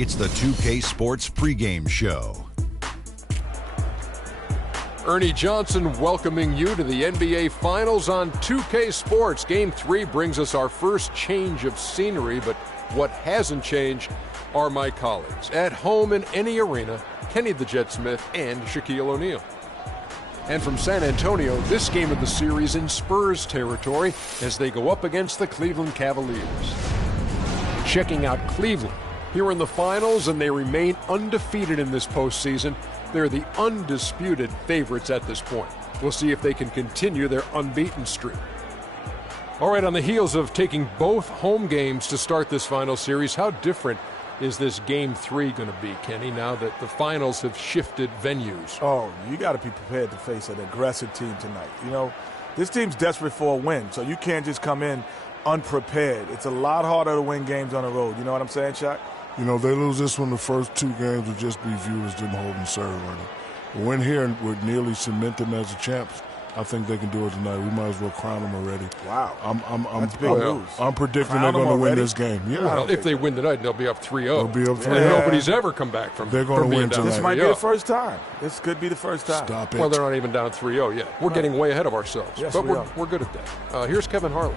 It's the 2K Sports pregame show. Ernie Johnson welcoming you to the NBA Finals on 2K Sports. Game 3 brings us our first change of scenery, but what hasn't changed are my colleagues. At home in any arena, Kenny the Jet Smith and Shaquille O'Neal. And from San Antonio, this game of the series in Spurs territory as they go up against the Cleveland Cavaliers. Checking out Cleveland here in the finals, and they remain undefeated in this postseason. They're the undisputed favorites at this point. We'll see if they can continue their unbeaten streak. All right, on the heels of taking both home games to start this final series, how different is this Game 3 going to be, Kenny, now that the finals have shifted venues? Oh, you got to be prepared to face an aggressive team tonight. You know, this team's desperate for a win, so you can't just come in unprepared. It's a lot harder to win games on the road. You know what I'm saying, Shaq? You know, they lose this one, the first two games would just be viewed as them holding serve. But win here and would nearly cement them as the champs. I think they can do it tonight. We might as well crown them already. Wow. That's big news. I'm predicting they're going to win this game. Yeah. Well, if they win tonight, they'll be up 3-0. They'll be up 3-0. And nobody's ever come back from They're going to win tonight. This might be the first time. This could be the first time. Stop it. Well, they're not even down 3-0 yet. We're getting way ahead of ourselves. Yes, but we are. we're good at that. Here's Kevin Harlan.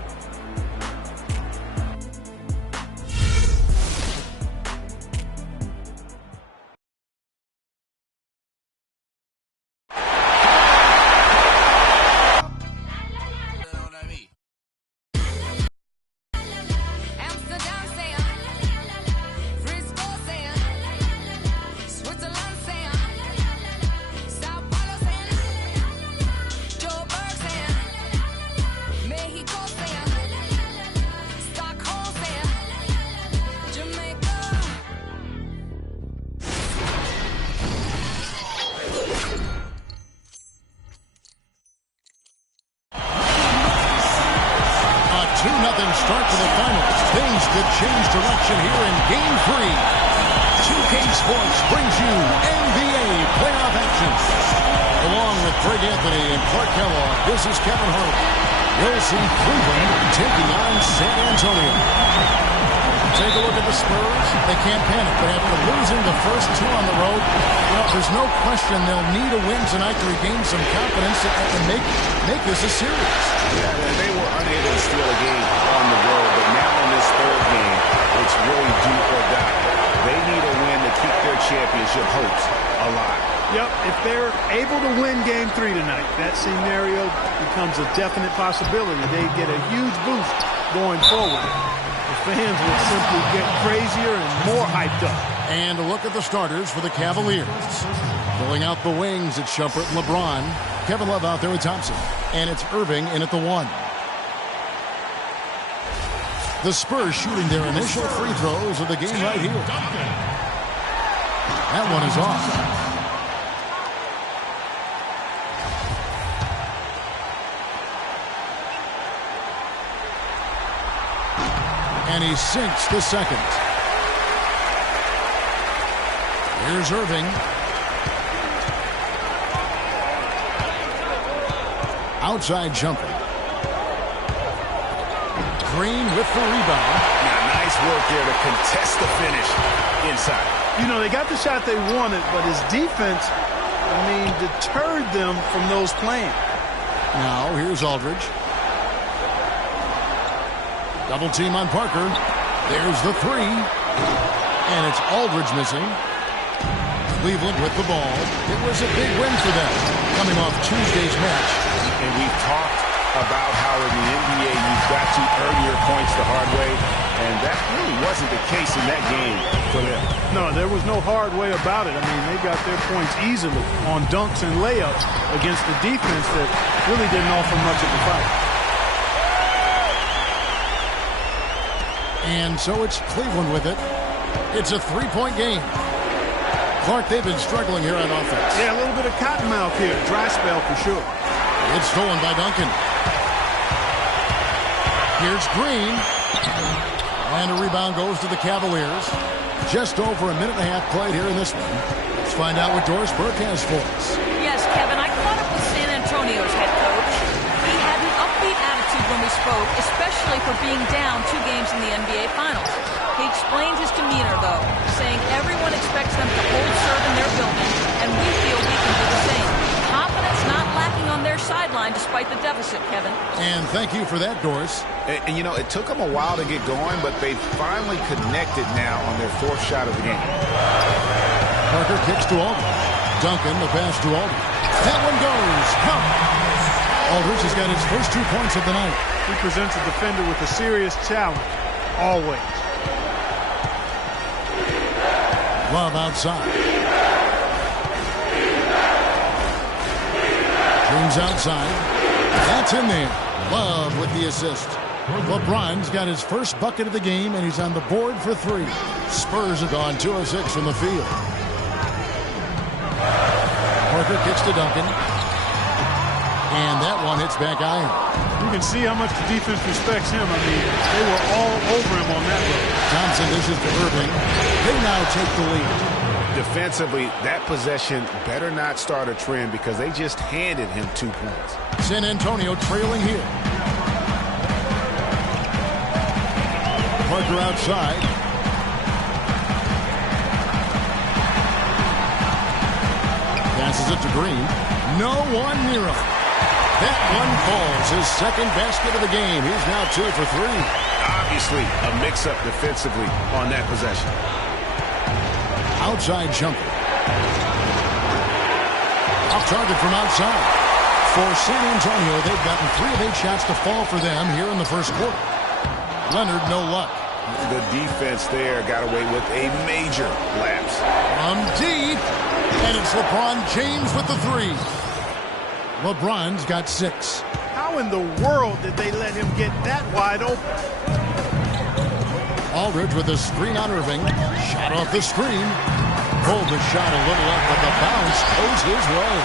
Start to the finals. Things could change direction here in Game 3. 2K Sports brings you NBA playoff action. Along with Greg Anthony and Clark Kellogg, this is Kevin Harlan. We'll see Cleveland taking on San Antonio. Take a look at the Spurs. They can't panic, but after losing the first two on the road, well, there's no question they'll need a win tonight to regain some confidence and make this a series. Yeah, they were unable to steal a game on the road, but now in this third game, it's really do or die. They need a win to keep their championship hopes alive. Yep, if they're able to win Game 3 tonight, that scenario becomes a definite possibility. They get a huge boost going forward. The fans will simply get crazier and more hyped up. And a look at the starters for the Cavaliers. Pulling out the wings, it's Shumpert and LeBron. Kevin Love out there with Thompson. And it's Irving in at the 1. The Spurs shooting their initial free throws of the game right here. That one is off. And he sinks the second. Here's Irving. Outside jumper. Green with the rebound. Now, nice work there to contest the finish inside. You know, they got the shot they wanted, but his defense, deterred them from those plans. Now, here's Aldridge. Double team on Parker. There's the 3. And it's Aldridge missing. Cleveland with the ball. It was a big win for them, coming off Tuesday's match. And we've talked about how in the NBA you've got to earn your points the hard way, and that really wasn't the case in that game for them. No, there was no hard way about it. They got their points easily on dunks and layups against the defense that really didn't offer much of a fight. And so it's Cleveland with it. It's a 3-point game. Clark, they've been struggling here on offense. Yeah, a little bit of cotton mouth here. Dry spell for sure. It's stolen by Duncan. Here's Green. And a rebound goes to the Cavaliers. Just over a minute and a half played here in this one. Let's find out what Doris Burke has for us. Yes, Kevin, I caught up with San Antonio's head coach. He had an upbeat attitude when we spoke, especially for being down 2 games in the NBA Finals. He explained his demeanor, though, saying everyone expects them to hold serve in their building, and we feel we can do the same. Confidence not lacking on their sideline despite the deficit, Kevin. And thank you for that, Doris. And you know, it took them a while to get going, but they finally connected now on their fourth shot of the game. Parker kicks to Aldridge. Duncan, the pass to Aldridge. That one goes. Huh. Aldridge has got his first 2 points of the night. He presents a defender with a serious challenge, always. Love outside. James outside. That's in there. Love with the assist. LeBron's got his first bucket of the game, and he's on the board for 3. Spurs have gone 2 of 6 from the field. Parker kicks to Duncan. And that one hits back iron. You can see how much the defense respects him. I mean, they were all over him on that road. Thompson dishes to Irving. They now take the lead. Defensively, that possession better not start a trend because they just handed him 2 points. San Antonio trailing here. Parker outside. Passes it to Green. No one near him. That one falls. His second basket of the game. He's now 2 for 3. Obviously, a mix-up defensively on that possession. Outside jumper. Off target from outside. For San Antonio, they've gotten 3 of 8 shots to fall for them here in the first quarter. Leonard, no luck. The defense there got away with a major lapse. From deep. And it's LeBron James with the 3. LeBron's got 6. How in the world did they let him get that wide open? Aldridge with a screen on Irving. Shot off the screen. Pulled the shot a little up, but the bounce goes his way.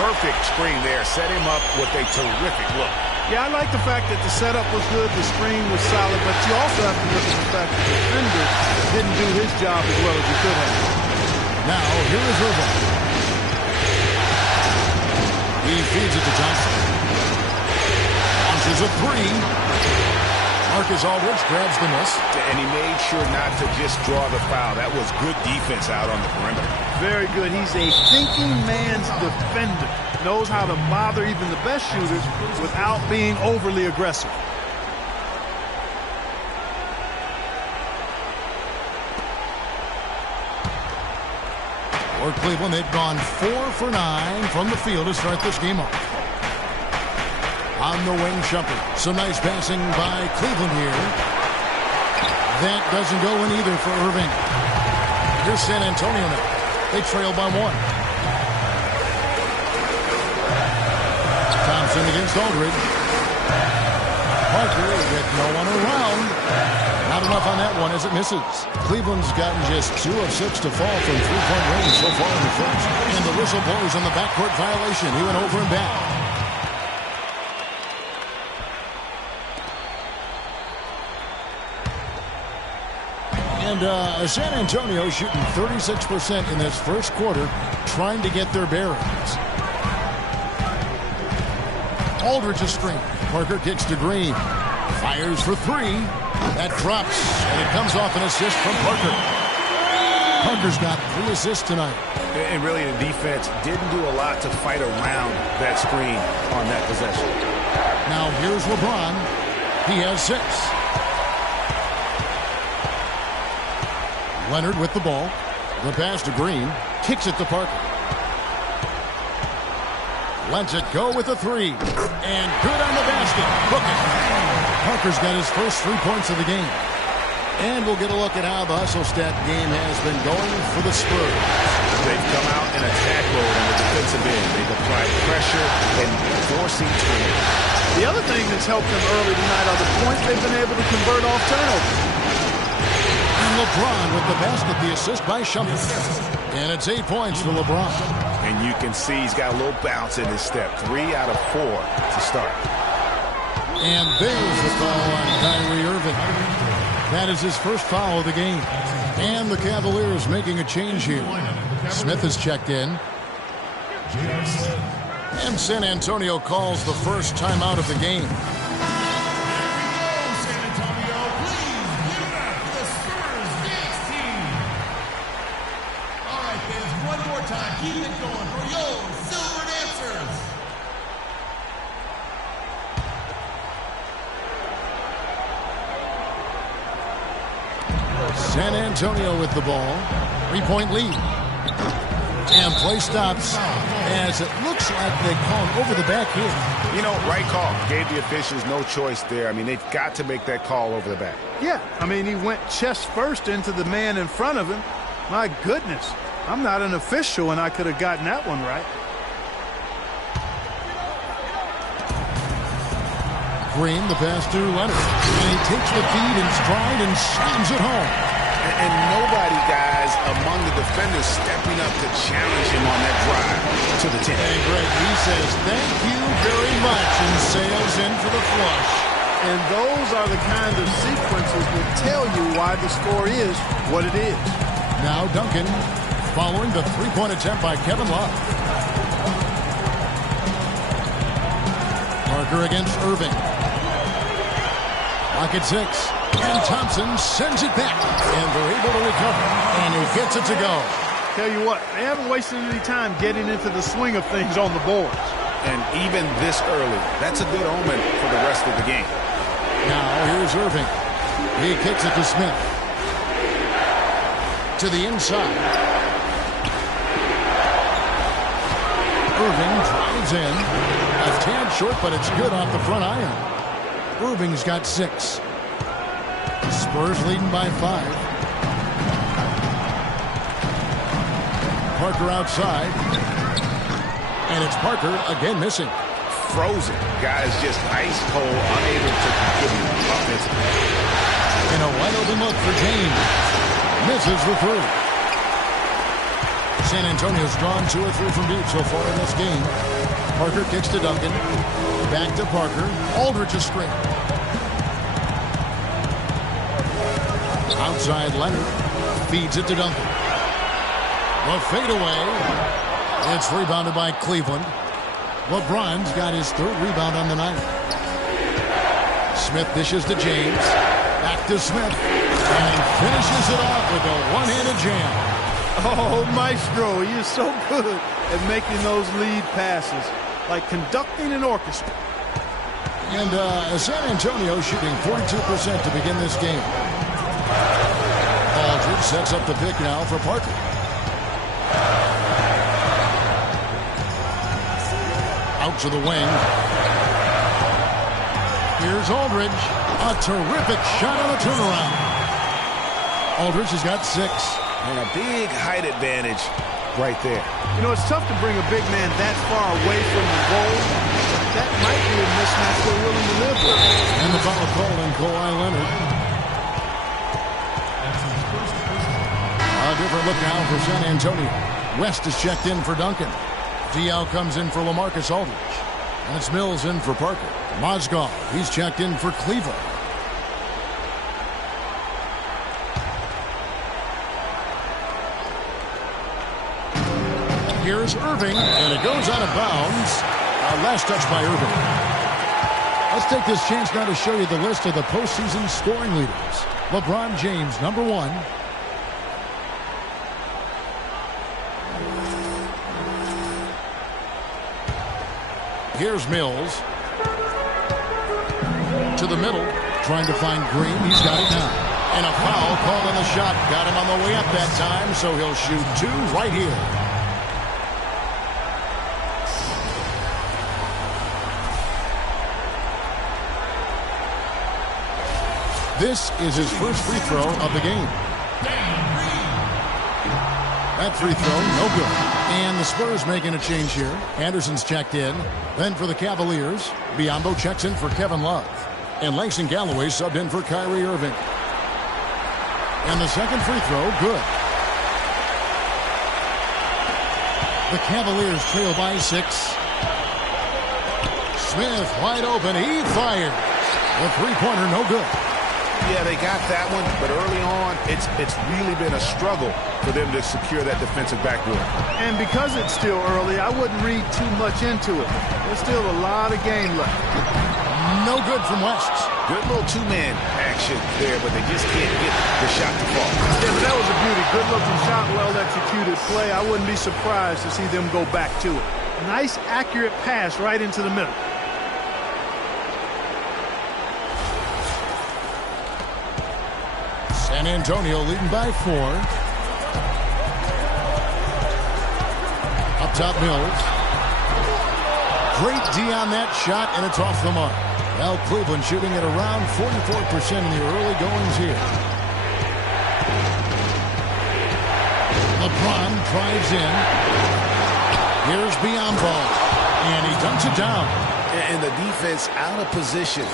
Perfect screen there. Set him up with a terrific look. Yeah, I like the fact that the setup was good, the screen was solid, but you also have to look at the fact that the defender didn't do his job as well as he could have. Now, here is Irving. He feeds it to Thompson. Launches a 3. Marcus Aldridge grabs the miss. And he made sure not to just draw the foul. That was good defense out on the perimeter. Very good. He's a thinking man's defender. Knows how to bother even the best shooters without being overly aggressive. For Cleveland, they've gone 4 for 9 from the field to start this game off. On the wing, Shumpert. Some nice passing by Cleveland here. That doesn't go in either for Irving. Here's San Antonio now. They trail by 1. Thompson against Aldridge. Parker with no one around. Not enough on that one as it misses. Cleveland's gotten just 2 of 6 to fall from 3-point range so far in the first. And the whistle blows on the backcourt violation. He went over and back. And San Antonio shooting 36% in this first quarter, trying to get their bearings. Aldridge a screen. Parker kicks to Green. Fires for 3. That drops, and it comes off an assist from Parker. Parker's got 3 assists tonight. And really, the defense didn't do a lot to fight around that screen on that possession. Now here's LeBron. He has 6. Leonard with the ball. The pass to Green. Kicks it to Parker. Lets it go with a 3. And good on the basket. Book it. Parker's got his first 3 points of the game. And we'll get a look at how the hustle stat game has been going for the Spurs. They've come out in attack mode on the defensive end. They've applied pressure and forcing turnovers. The other thing that's helped them early tonight are the points they've been able to convert off turnovers. LeBron with the basket, the assist by Shumpert. And it's 8 points for LeBron. And you can see he's got a little bounce in his step. 3 out of 4 to start. And there's the foul on Kyrie Irving. That is his first foul of the game. And the Cavaliers making a change here. Smith has checked in. And San Antonio calls the first timeout of the game. San Antonio with the ball. 3-point lead. And play stops as it looks like they call him over the back here. You know, right call. Gave the officials no choice there. I mean, they've got to make that call over the back. Yeah, I mean, he went chest first into the man in front of him. My goodness, I'm not an official, and I could have gotten that one right. Green, the pass to Leonard. And he takes the feed in stride and slams it home. And nobody, guys, among the defenders stepping up to challenge him on that drive to the 10. And Greg, he says, thank you very much, and sails in for the flush. And those are the kind of sequences that tell you why the score is what it is. Now Duncan following the three-point attempt by Kevin Love. Parker against Irving. Lock at 6. And Thompson sends it back. And they're able to recover. And he gets it to go. Tell you what, they haven't wasted any time getting into the swing of things on the boards. And even this early, that's a good omen for the rest of the game. Now here's Irving. He kicks it to Smith. To the inside. Irving drives in. A tad short, but it's good off the front iron. Irving's got 6. Spurs leading by 5. Parker outside. And it's Parker again missing. Frozen. Guys just ice cold, unable to contribute offensively. And a wide open look for James. Misses the 3. San Antonio's drawn 2 or 3 from deep so far in this game. Parker kicks to Duncan. Back to Parker. Aldridge is straight. Outside Leonard. Feeds it to Duncan. The fadeaway. It's rebounded by Cleveland. LeBron's got his 3rd rebound on the night. Smith dishes to James. Back to Smith. And finishes it off with a one-handed jam. Oh, Maestro, he is so good at making those lead passes. Like conducting an orchestra. And San Antonio shooting 42% to begin this game. Aldridge sets up the pick now for Parker. Out to the wing. Here's Aldridge. A terrific shot on a turnaround. Aldridge has got 6. And a big height advantage right there. You know, it's tough to bring a big man that far away from the goal. But that might be a mismatch they're willing to live with. And the foul call on Kawhi Leonard. A different look now for San Antonio. West is checked in for Duncan. Diaw comes in for LaMarcus Aldridge. And it's Mills in for Parker. Mozgov, he's checked in for Cleveland. Here's Irving, and it goes out of bounds. Last touch by Irving. Let's take this chance now to show you the list of the postseason scoring leaders. LeBron James, number 1. Here's Mills. To the middle, trying to find Green. He's got it now. And a foul called on the shot. Got him on the way up that time, so he'll shoot 2 right here. This is his first free throw of the game. That free throw, no good. And the Spurs making a change here. Anderson's checked in. Then for the Cavaliers, Biyombo checks in for Kevin Love. And Langston Galloway subbed in for Kyrie Irving. And the second free throw, good. The Cavaliers trail by 6. Smith wide open. He fires. The three-pointer, no good. Yeah, they got that one, but early on, it's really been a struggle for them to secure that defensive backboard. And because it's still early, I wouldn't read too much into it. There's still a lot of game left. No good from West. Good little two-man action there, but they just can't get the shot to fall. Yeah, but that was a beauty. Good-looking shot, well-executed play. I wouldn't be surprised to see them go back to it. Nice, accurate pass right into the middle. San Antonio leading by 4. Up top, Mills. Great D on that shot, and it's off the mark. Well, Cleveland shooting at around 44% in the early goings here. LeBron drives in. Here's Biombo, and he dunks it down. And the defense out of position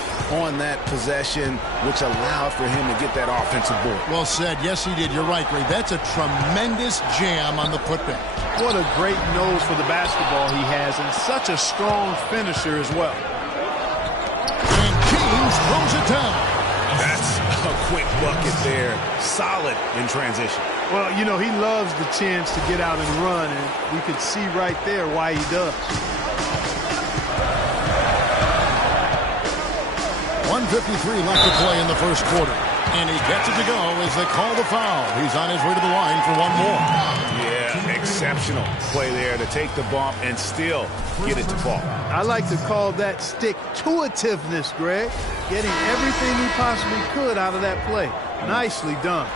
on that possession, which allowed for him to get that offensive board. Well said. Yes, he did. You're right, Greg. That's a tremendous jam on the putback. What a great nose for the basketball he has, and such a strong finisher as well. And Kings throws it down. That's a quick bucket there. Solid in transition. Well, you know, he loves the chance to get out and run, and we could see right there why he does. 1:53 left to play in the first quarter. And he gets it to go as they call the foul. He's on his way to the line for one more. Yeah, exceptional play there to take the bump and still get it to fall. I like to call that stick-to-itiveness, Greg. Getting everything he possibly could out of that play. Nicely done.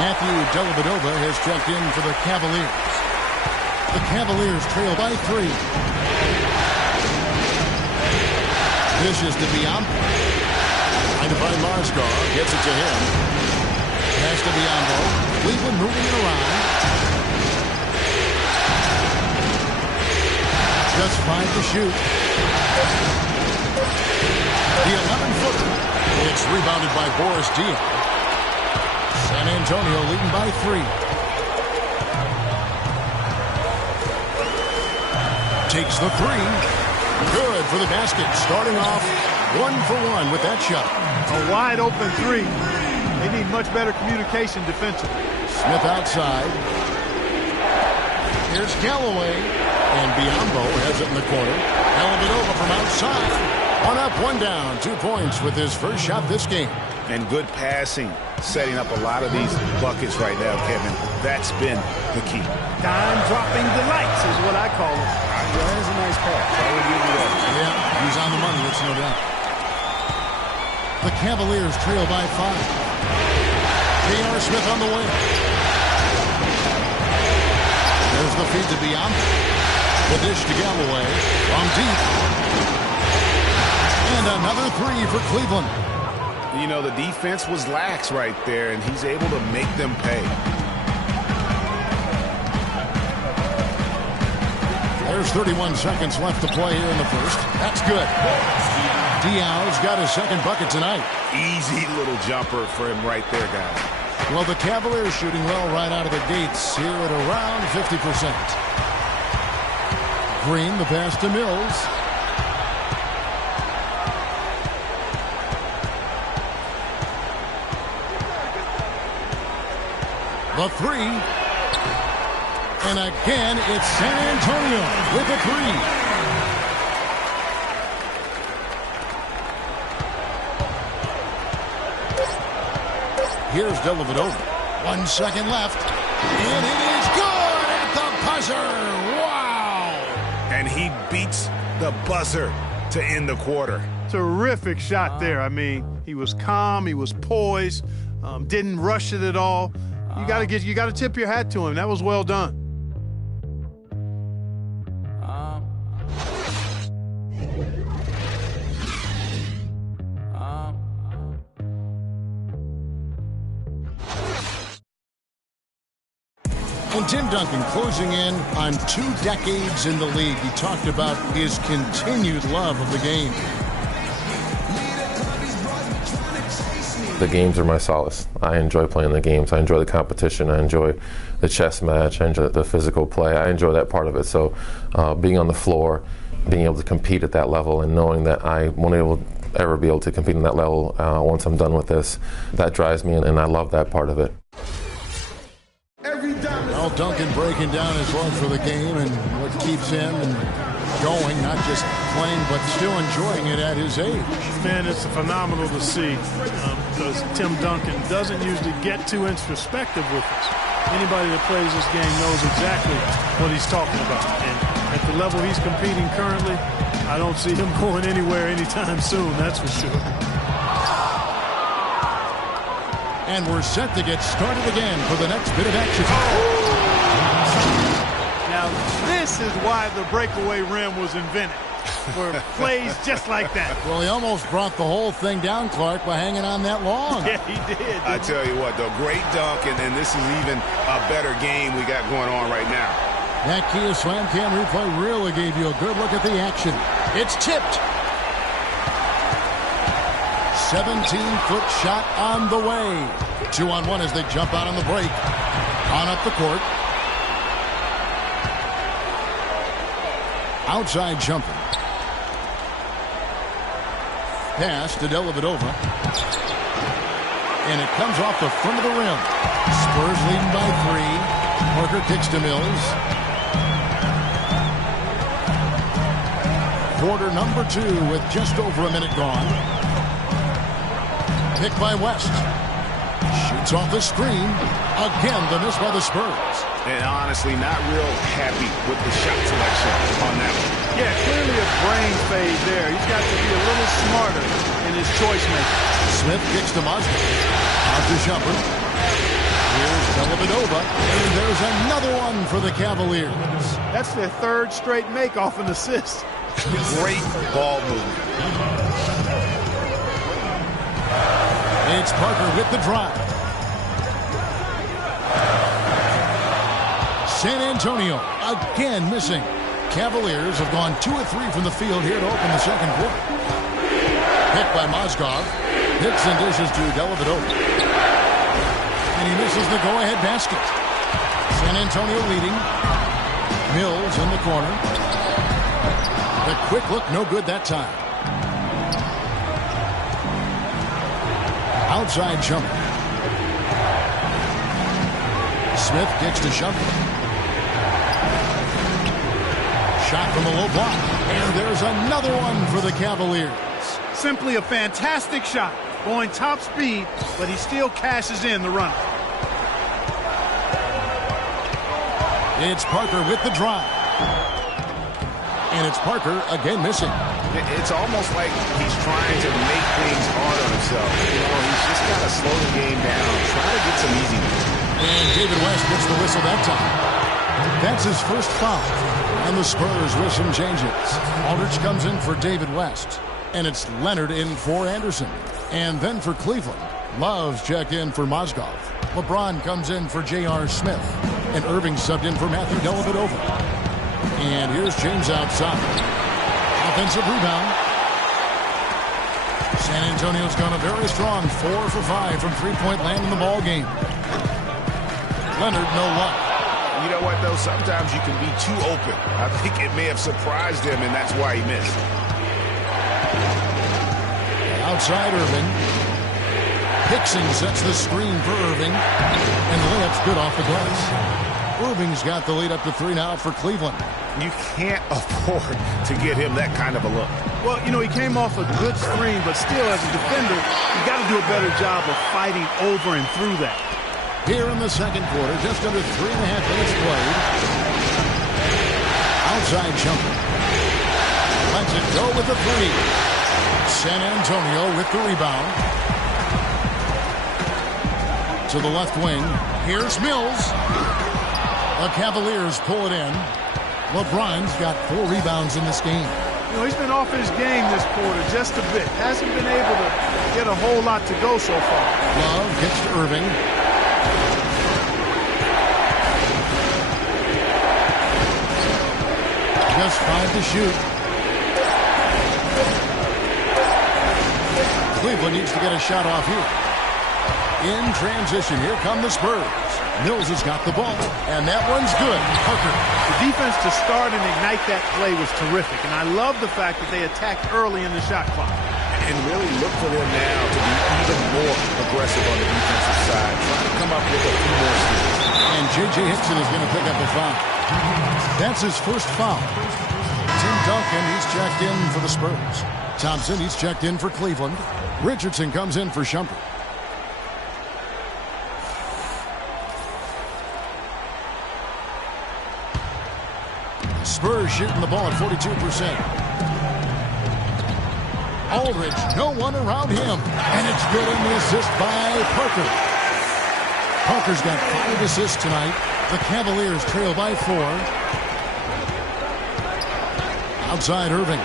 Matthew Dellavedova has checked in for the Cavaliers. The Cavaliers trail by 3. Vicious to Biombo. Trying to find Marsgar. Gets it to him. Pass to Biombo. Cleveland moving it around. Just 5 to shoot. The 11-footer. It's rebounded by Boris Diaw. San Antonio leading by 3. Takes the 3. Good for the basket. Starting off 1 for 1 with that shot. A wide open 3. They need much better communication defensively. Smith outside. Here's Galloway. And Biombo has it in the corner. Dellavedova from outside. 1 up, 1 down. 2 points with his first shot this game. And good passing, setting up a lot of these buckets right now, Kevin. That's been the key. Dime-dropping delights is what I call it. That is a nice pass. I will give you that. Yeah, he's on the money, it's no doubt. The Cavaliers trail by 5. J.R. Smith on the wing. There's the feed to Biombo. The dish to Galloway. From deep. And another 3 for Cleveland. You know, the defense was lax right there, and he's able to make them pay. There's 31 seconds left to play here in the first. That's good. Diaw's got his second bucket tonight. Easy little jumper for him right there, guys. Well, the Cavaliers shooting well right out of the gates here at around 50%. Green, the pass to Mills. The 3. And again, it's San Antonio with a 3. Here's Dellavedova. 1 second left. And it is good at the buzzer. Wow. And he beats the buzzer to end the quarter. Terrific shot there. I mean, he was calm. He was poised. Didn't rush it at all. You got to tip your hat to him. That was well done. And Tim Duncan closing in on 2 decades in the league. He talked about his continued love of the game. The games are my solace. I enjoy playing the games. I enjoy the competition. I enjoy the chess match. I enjoy the physical play. I enjoy that part of it. So being on the floor, being able to compete at that level, and knowing that I won't ever be able to compete on that level once I'm done with this, that drives me, and I love that part of it. Well, Duncan breaking down his love for the game and what keeps him and going, not just playing, but still enjoying it at his age. Man, it's phenomenal to see because Tim Duncan doesn't usually get too introspective with us. Anybody that plays this game knows exactly what he's talking about. And at the level he's competing currently, I don't see him going anywhere anytime soon, that's for sure. And we're set to get started again for the next bit of action. Now, this is why the breakaway rim was invented, for plays just like that. Well, he almost brought the whole thing down, Clark, by hanging on that long. Yeah, he did. I tell you what, though, great dunk, and this is even a better game we got going on right now. That Kia Slam Cam replay really gave you a good look at the action. It's tipped. 17-foot shot on the way. 2-on-1 as they jump out on the break. On up the court. Outside jumper. Pass to Dellavedova. And it comes off the front of the rim. Spurs leading by 3. Parker kicks to Mills. Quarter number 2 with just over a minute gone. Picked by West. Shoots off the screen. Again, the miss by the Spurs. And honestly, not real happy with the shot selection on that one. Yeah, clearly a brain fade there. He's got to be a little smarter in his choice making. Smith kicks to Mosby. Out to Shumpert. Here's Dellavedova. And there's another one for the Cavaliers. That's their third straight make off an assist. Great ball movement. It's Parker with the drive. San Antonio again missing. Cavaliers have gone 2 of 3 from the field here to open the second quarter. Picked by Mozgov. Hits and dishes to Dellavedova. And he misses the go-ahead basket. San Antonio leading. Mills in the corner. The quick look, no good that time. Outside jumper. Smith kicks to Shumpert. Shot from a low block. And there's another one for the Cavaliers. Simply a fantastic shot. Going top speed, but he still cashes in the run. It's Parker with the drive. And it's Parker again missing. It's almost like he's trying to make things hard on himself. You know, he's just got to slow the game down, try to get some easy ones. And David West gets the whistle that time. That's his first foul. And the Spurs with some changes. Aldridge comes in for David West. And it's Leonard in for Anderson. And then for Cleveland, Love's checked in for Mozgov. LeBron comes in for J.R. Smith. And Irving subbed in for Matthew Dellavedova. And here's James outside. Offensive rebound. San Antonio's gone a very strong 4 for 5 from three-point land in the ball game. Leonard, no luck. You know what, though? Sometimes you can be too open. I think it may have surprised him, and that's why he missed. Outside Irving. Hickson sets the screen for Irving. And the layup's good off the glass. Irving's got the lead up to 3 now for Cleveland. You can't afford to get him that kind of a look. Well, you know, he came off a good screen, but still, as a defender, you got to do a better job of fighting over and through that. Here in the second quarter, just under 3.5 minutes played. Outside jumper. Lets it go with the 3. San Antonio with the rebound. To the left wing. Here's Mills. The Cavaliers pull it in. LeBron's got 4 rebounds in this game. You know, he's been off his game this quarter just a bit. Hasn't been able to get a whole lot to go so far. Love gets to Irving. Just 5 to shoot. Cleveland needs to get a shot off here. In transition, here come the Spurs. Mills has got the ball, and that one's good. Parker. The defense to start and ignite that play was terrific, and I love the fact that they attacked early in the shot clock. And really look for them now to be even more aggressive on the defensive side, trying to come up with a few more steals. And J.J. Hickson is going to pick up a foul. That's his first foul. Tim Duncan, he's checked in for the Spurs. Thompson, he's checked in for Cleveland. Richardson comes in for Shumpert. Spurs shooting the ball at 42%. Aldridge, no one around him. And it's good in the assist by Parker. Parker's got 5 assists tonight. The Cavaliers trail by 4. Outside Irving.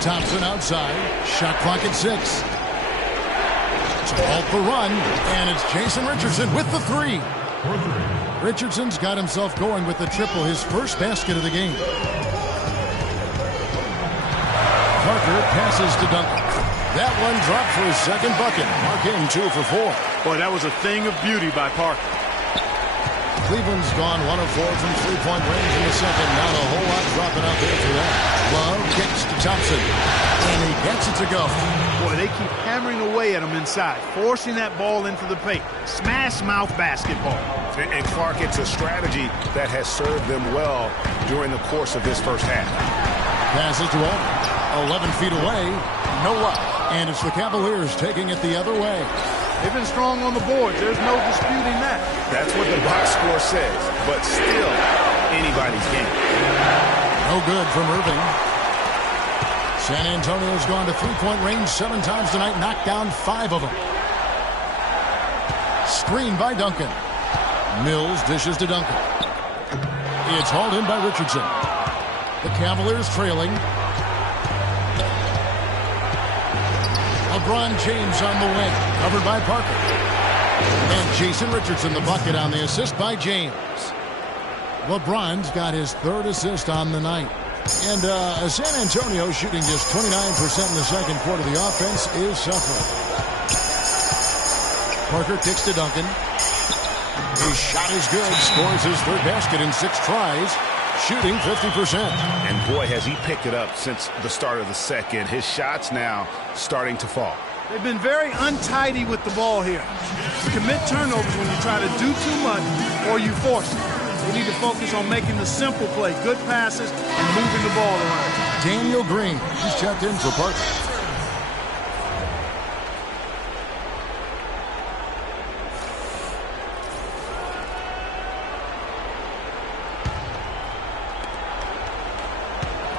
Thompson outside. Shot clock at 6. To halt the run, and it's Jason Richardson with the 3. Richardson's got himself going with the triple, his first basket of the game. Parker passes to Duncan. That one dropped for his second bucket. Mark him 2 for 4. Boy, that was a thing of beauty by Parker. Cleveland's gone 1 of 4 from three-point range in the second. Not a whole lot dropping out there for that. Love kicks to Thompson, and he gets it to go. Boy, they keep hammering away at him inside, forcing that ball into the paint. Smash mouth basketball. And Clark, it's a strategy that has served them well during the course of this first half. Passes to Aldridge. 11 feet away. No luck. And it's the Cavaliers taking it the other way. They've been strong on the boards. There's no disputing that. That's what the box score says, but still anybody's game. No good from Irving. San Antonio's gone to three-point range 7 times tonight, knocked down 5 of them. Screen by Duncan. Mills dishes to Duncan. It's hauled in by Richardson. The Cavaliers trailing. LeBron James on the wing, covered by Parker. And Jason Richardson, the bucket on the assist by James. LeBron's got his 3rd assist on the night. And San Antonio shooting just 29% in the second quarter. The offense is suffering. Parker kicks to Duncan. His shot is good. Scores his 3rd basket in 6 tries. Shooting 50%. And boy, has he picked it up since the start of the second. His shots now starting to fall. They've been very untidy with the ball here. You commit turnovers when you try to do too much or you force it. They need to focus on making the simple play, good passes, and moving the ball around. Daniel Green, he's checked in for Parker.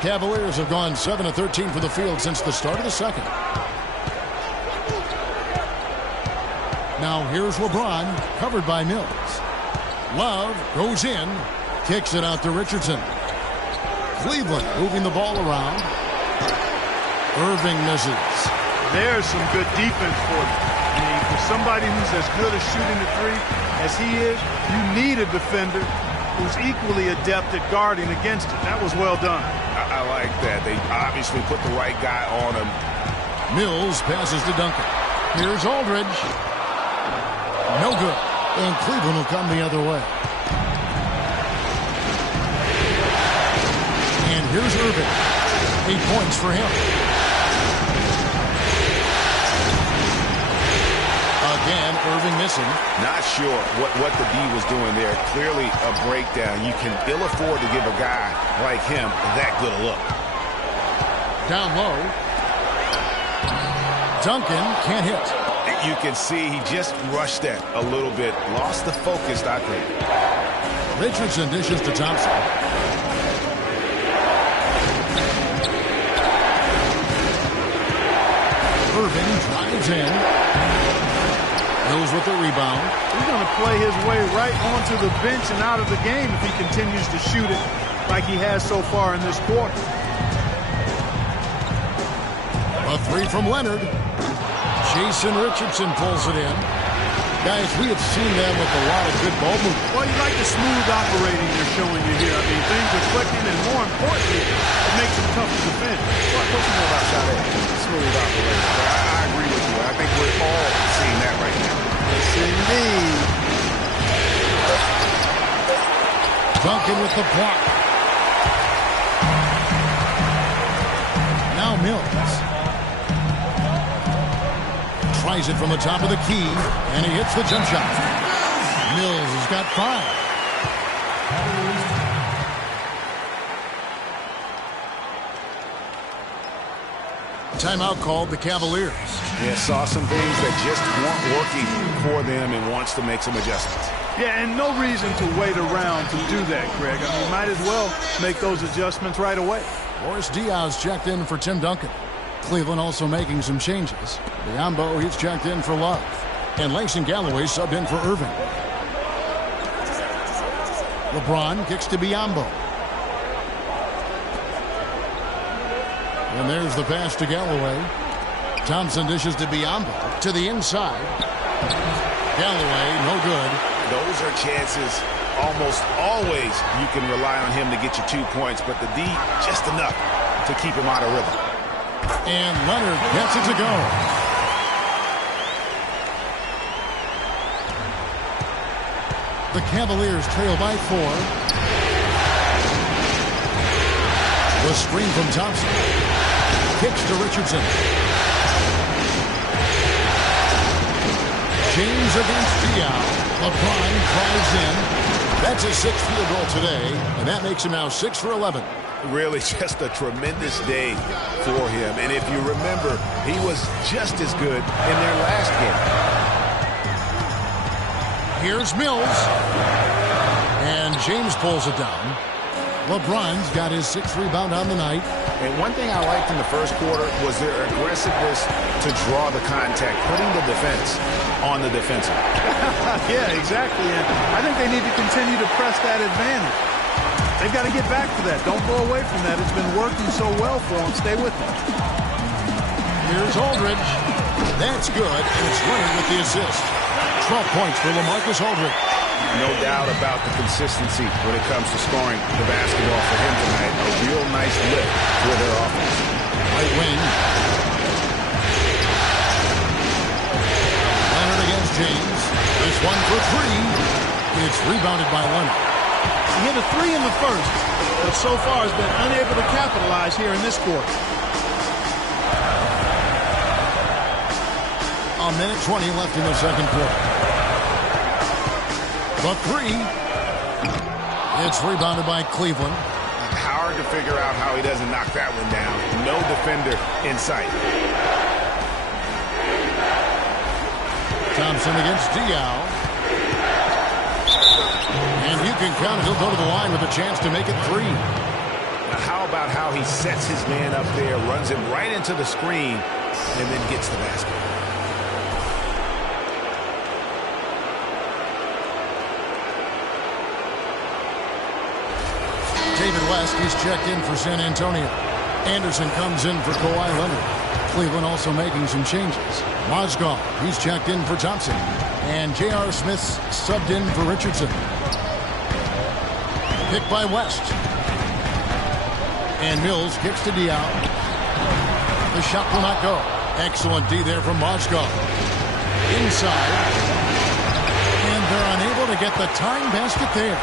Cavaliers have gone 7 of 13 from the field since the start of the second. Now here's LeBron, covered by Mills. Love goes in, kicks it out to Richardson. Cleveland moving the ball around. Irving misses. There's some good defense for you. I mean, for somebody who's as good at shooting the 3 as he is, you need a defender who's equally adept at guarding against it. That was well done. I like that. They obviously put the right guy on him. Mills passes to Duncan. Here's Aldridge. No good. And Cleveland will come the other way. And here's Irving. 8 points for him. Again, Irving missing. Not sure what the D was doing there. Clearly a breakdown. You can ill afford to give a guy like him that good a look. Down low. Duncan can't hit. You can see he just rushed that a little bit. Lost the focus, I think. Richardson dishes to Thompson. Irving drives in. Mills with the rebound. He's going to play his way right onto the bench and out of the game if he continues to shoot it like he has so far in this quarter. A 3 from Leonard. Jason Richardson pulls it in. Guys, we have seen them with a lot of good ball movement. Well, you like the smooth operating they're showing you here. I mean, things are clicking, and more importantly, it makes them tough to defend. What's more about shot at? Smooth operating. I agree with you. I think we're all seeing that right now. Yes, indeed. Duncan with the block. Now Mills. Tries it from the top of the key, and he hits the jump shot. Mills has got 5. Timeout called the Cavaliers. Yeah, saw some things that just weren't working for them and wants to make some adjustments. Yeah, and no reason to wait around to do that, Greg. I mean, might as well make those adjustments right away. Boris Diaz checked in for Tim Duncan. Cleveland also making some changes. Biyombo, he's checked in for Love. And Langston Galloway subbed in for Irving. LeBron kicks to Biyombo. And there's the pass to Galloway. Thompson dishes to Biyombo. To the inside. Galloway, no good. Those are chances almost always you can rely on him to get you 2 points, but the D just enough to keep him out of rhythm. And Leonard gets it to go. The Cavaliers trail by 4. The screen from Thompson. Kicks to Richardson. James against Diaz. LeBron drives in. That's his 6th field goal today, and that makes him now 6 for 11. Really just a tremendous day for him. And if you remember, he was just as good in their last game. Here's Mills. And James pulls it down. LeBron's got his 6th rebound on the night. And one thing I liked in the first quarter was their aggressiveness to draw the contact, putting the defense on the defensive. Yeah, exactly. And I think they need to continue to press that advantage. They've got to get back to that. Don't go away from that. It's been working so well for them. Stay with them. Here's Aldridge. That's good, and it's Leonard with the assist. 12 points for LaMarcus Aldridge. No doubt about the consistency when it comes to scoring the basketball for him tonight. A real nice lift for their offense. Right wing. Leonard against James. This one for 3. It's rebounded by Leonard. He hit a 3 in the first, but so far has been unable to capitalize here in this quarter. A minute 20 left in the second quarter. The 3. It's rebounded by Cleveland. Hard to figure out how he doesn't knock that one down. No defender in sight. Thompson against Diaz. And you can count, he'll go to the line with a chance to make it 3. Now how about how he sets his man up there, runs him right into the screen, and then gets the basket. David West, he's checked in for San Antonio. Anderson comes in for Kawhi Leonard. Cleveland also making some changes. Mozgov, he's checked in for Thompson. And J.R. Smith's subbed in for Richardson. Picked by West. And Mills kicks to Diaw. The shot will not go. Excellent D there from Mozgov. Inside. And they're unable to get the tying basket there.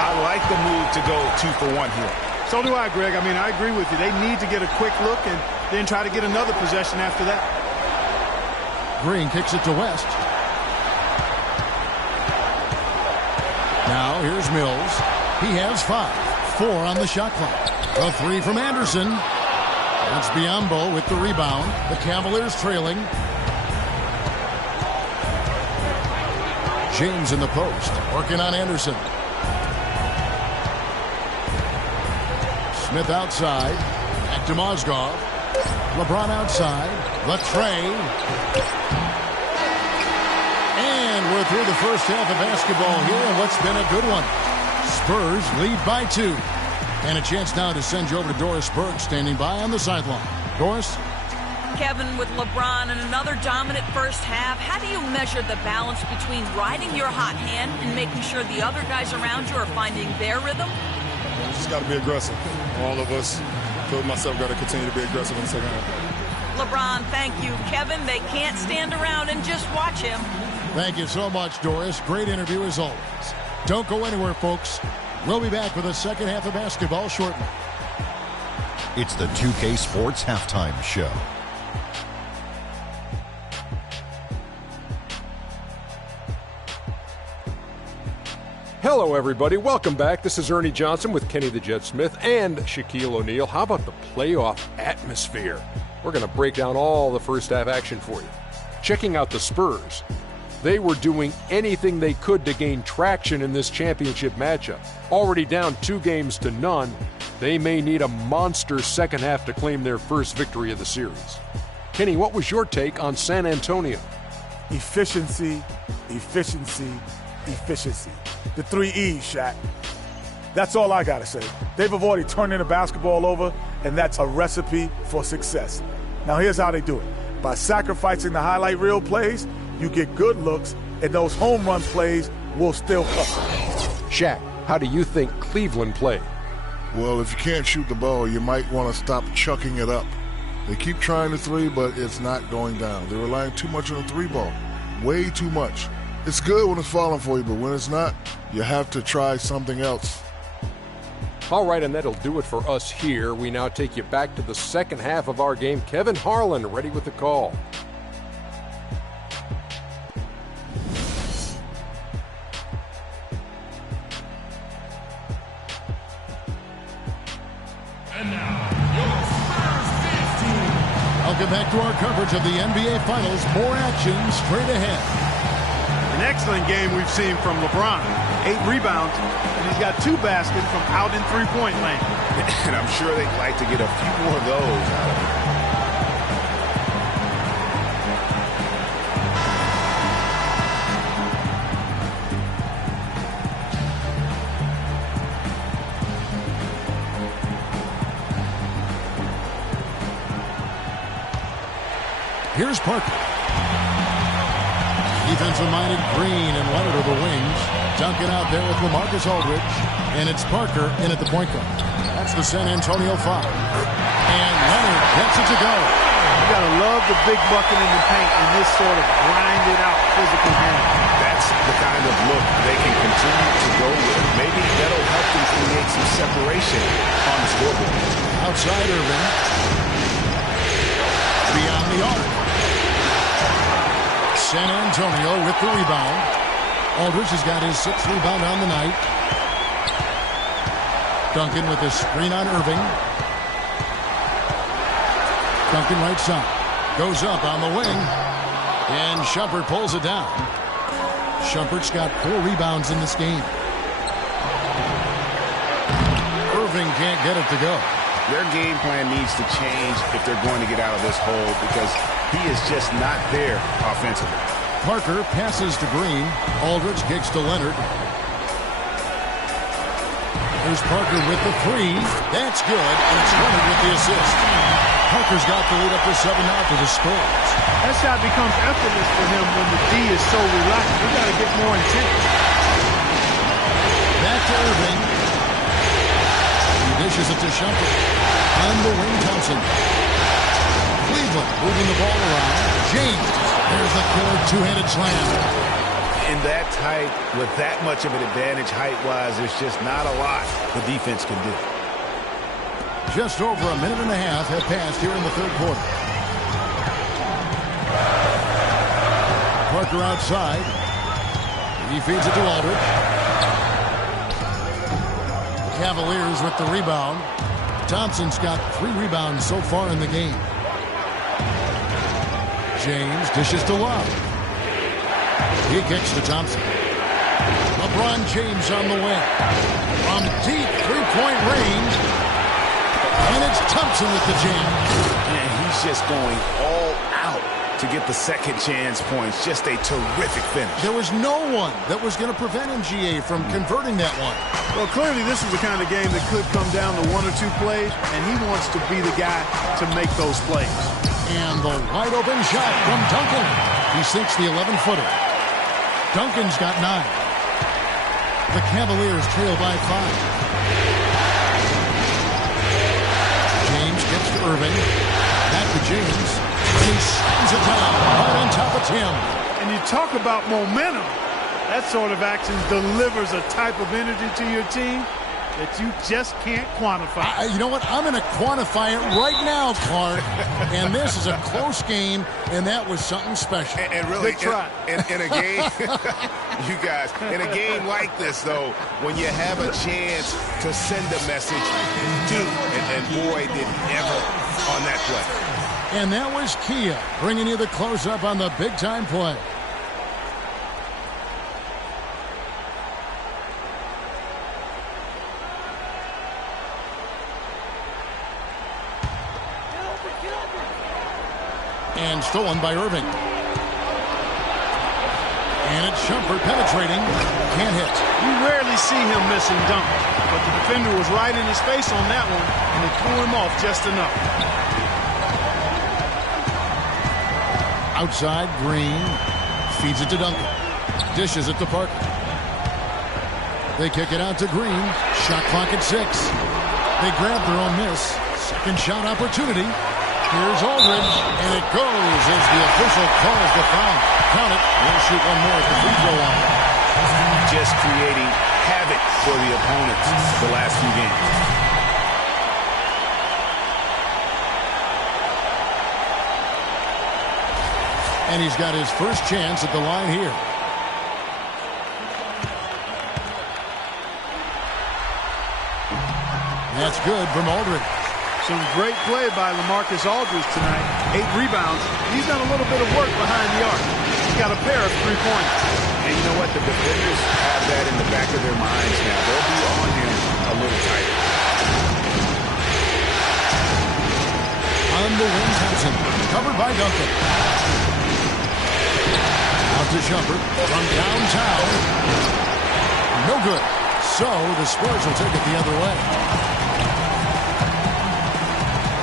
I like the move to go 2 for 1 here. So do I, Greg. I mean, I agree with you. They need to get a quick look and then try to get another possession after that. Green kicks it to West. Now here's Mills. He has 5. 4 on the shot clock. A 3 from Anderson. That's Biyombo with the rebound. The Cavaliers trailing. James in the post. Working on Anderson. Smith outside. Back to Mozgov. LeBron outside. The tray. And we're through the first half of basketball here, and what's been a good one. Spurs lead by 2. And a chance now to send you over to Doris Burke standing by on the sideline. Doris? Kevin, with LeBron and another dominant first half, how do you measure the balance between riding your hot hand and making sure the other guys around you are finding their rhythm? You just got to be aggressive. All of us, including myself, got to continue to be aggressive in the second half. LeBron, thank you. Kevin, they can't stand around and just watch him. Thank you so much, Doris. Great interview as always. Don't go anywhere, folks. We'll be back with the second half of basketball shortly. It's the 2K Sports Halftime Show. Hello, everybody. Welcome back. This is Ernie Johnson with Kenny the Jet Smith and Shaquille O'Neal. How about the playoff atmosphere? We're going to break down all the first half action for you. Checking out the Spurs. They were doing anything they could to gain traction in this championship matchup. Already down 2-0, they may need a monster second half to claim their first victory of the series. Kenny, what was your take on San Antonio? Efficiency, efficiency, efficiency. The 3 E's, Shaq. That's all I got to say. They've avoided turning the basketball over, and that's a recipe for success. Now, here's how they do it. By sacrificing the highlight reel plays, you get good looks, and those home run plays will still come. Shaq, how do you think Cleveland played? Well, if you can't shoot the ball, you might want to stop chucking it up. They keep trying the 3, but it's not going down. They're relying too much on the 3 ball. Way too much. It's good when it's falling for you, but when it's not, you have to try something else. All right, and that'll do it for us here. We now take you back to the second half of our game. Kevin Harlan ready with the call. And now, your Spurs 15. Welcome back to our coverage of the NBA Finals. More action straight ahead. An excellent game we've seen from LeBron. 8 rebounds, and he's got 2 baskets from out in three-point lane. And I'm sure they'd like to get a few more of those out of him. Here's Parker. Defensive-minded Green and Leonard are the wings. Duncan out there with LaMarcus Aldridge. And it's Parker in at the point guard. That's the San Antonio foul. And Leonard gets it to go. You got to love the big bucket in the paint in this sort of grinded-out physical game. That's the kind of look they can continue to go with. Maybe that'll help them create some separation on the scoreboard. Outside Irving. Beyond the arc. San Antonio with the rebound. Aldridge has got his 6th rebound on the night. Duncan with a screen on Irving. Duncan right side. Goes up on the wing. And Shumpert pulls it down. Shumpert's got 4 rebounds in this game. Irving can't get it to go. Their game plan needs to change if they're going to get out of this hole because he is just not there offensively. Parker passes to Green. Aldridge kicks to Leonard. There's Parker with the 3. That's good, and it's Leonard with the assist. Parker's got the lead up to 7 now for the Spurs. That shot becomes effortless for him when the D is so relaxed. We got to get more intense. Back to Irving. He dishes it to Shumpert. On the wing, Thompson. Cleveland moving the ball around. James. There's the killer 2-handed slam. In that tight, with that much of an advantage height-wise, there's just not a lot the defense can do. Just over a minute and a half have passed here in the third quarter. Parker outside. He feeds it to Aldridge. Cavaliers with the rebound. Thompson's got 3 rebounds so far in the game. James dishes to Love. He kicks to Thompson. LeBron James on the wing. From deep 3-point range. And it's Thompson with the jam. And he's just going all out to get the second chance points. Just a terrific finish. There was no one that was going to prevent MGA from converting that one. Well, clearly this is the kind of game that could come down to 1 or 2 plays, and he wants to be the guy to make those plays. And the wide open shot from Duncan. He sinks the 11-footer. Duncan's got 9. The Cavaliers trail by 5. James gets to Irving. Back to James. And he slams it down right on top of Tim. And you talk about momentum. That sort of action delivers a type of energy to your team that you just can't quantify. You know what? I'm going to quantify it right now, Clark. And this is a close game, and that was something special. And really, Good try. In a game, you guys, in a game like this, though, when you have a chance to send a message, do. And boy, did ever on that play. And that was Kia bringing you the close-up on the big-time play. And stolen by Irving. And it's Shumpert penetrating. Can't hit. You rarely see him missing dunks, but the defender was right in his face on that one, and it threw him off just enough. Outside, Green feeds it to Duncan. Dishes it to Parker. They kick it out to Green. Shot clock at 6. They grab their own miss. Second shot opportunity. Here's Aldridge, and it goes as the official calls the foul. Count it. We'll shoot one more at the free throw line. Just creating havoc for the opponents the last few games. And he's got his first chance at the line here. That's good from Aldridge. Some great play by LaMarcus Aldridge tonight. 8 rebounds. He's done a little bit of work behind the arc. He's got a pair of three-pointers. And you know what? The defenders have that in the back of their minds now. They'll be on him a little tighter. On the wing, Thompson. Covered by Duncan. Out to Shumpert from downtown. No good. So the Spurs will take it the other way.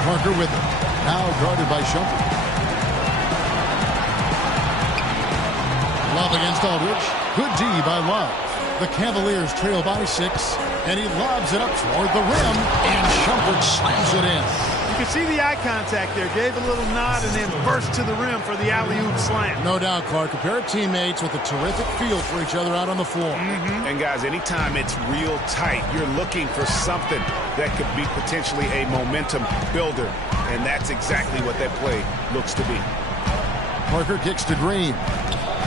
Parker with it. Now guarded by Shumpert. Love against Aldridge. Good D by Love. The Cavaliers trail by 6. And he lobs it up toward the rim. And Shumpert slams it in. You can see the eye contact there. Gave a little nod and then burst to the rim for the alley-oop slam. No doubt, Clark. A pair of teammates with a terrific feel for each other out on the floor. And guys, anytime it's real tight, you're looking for something that could be potentially a momentum builder. And that's exactly what that play looks to be. Parker kicks to Green.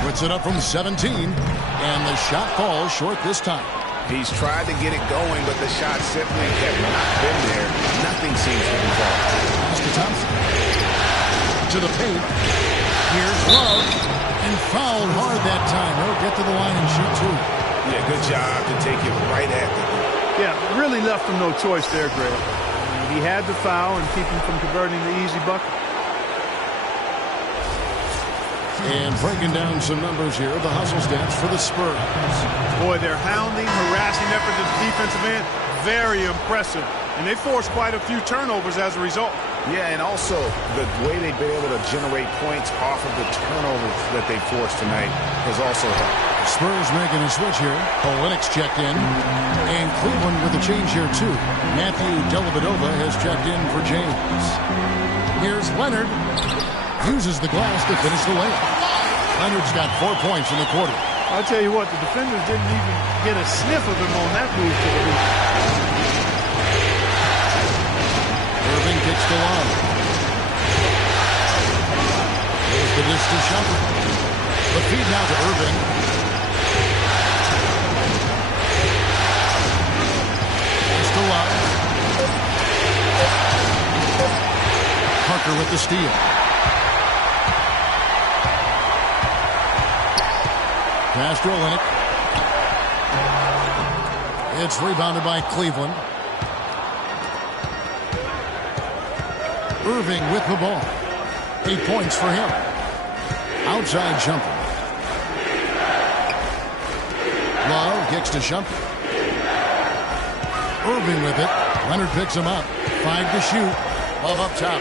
Puts it up from 17. And the shot falls short this time. He's tried to get it going, but the shots simply have not been there. Nothing seems to be falling. Pass to Thompson. To the paint. Here's Love. And fouled hard that time. He'll get to the line and shoot two. Yeah, good job to take it right at the hoop. Yeah, really left him no choice there, Greg. He had to foul and keep him from converting the easy bucket. And breaking down some numbers here, the hustle stats for the Spurs. Boy, their hounding, harassing effort at the defensive end, very impressive. And they forced quite a few turnovers as a result. Yeah, and also the way they've been able to generate points off of the turnovers that they forced tonight has also helped. Spurs making a switch here. Olenek's checked in. And Cleveland with a change here, too. Matthew Dellavedova has checked in for James. Here's Leonard. Uses the glass to finish the layup. Leonard's got 4 points in the quarter. I'll tell you what, the defenders didn't even get a sniff of him on that move to the hoop. Irving kicks to Love. There's the dish to Shumpert. The feed now to Irving. Pass to Love. Parker with the steal. Pass to Olynyk. It's rebounded by Cleveland. Irving with the ball. 8 points for him. Outside Shumpert. Love kicks to Shumpert. Irving with it. Leonard picks him up. 5 to shoot. Love up top.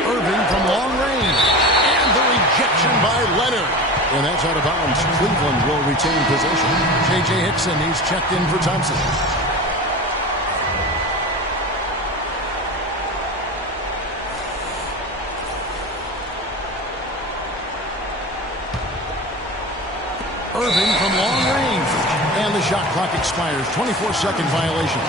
Irving from long range. And the rejection by Leonard. And that's out of bounds. Cleveland will retain possession. J.J. Hickson, he's checked in for Thompson. Irving from long range. And the shot clock expires. 24-second violation.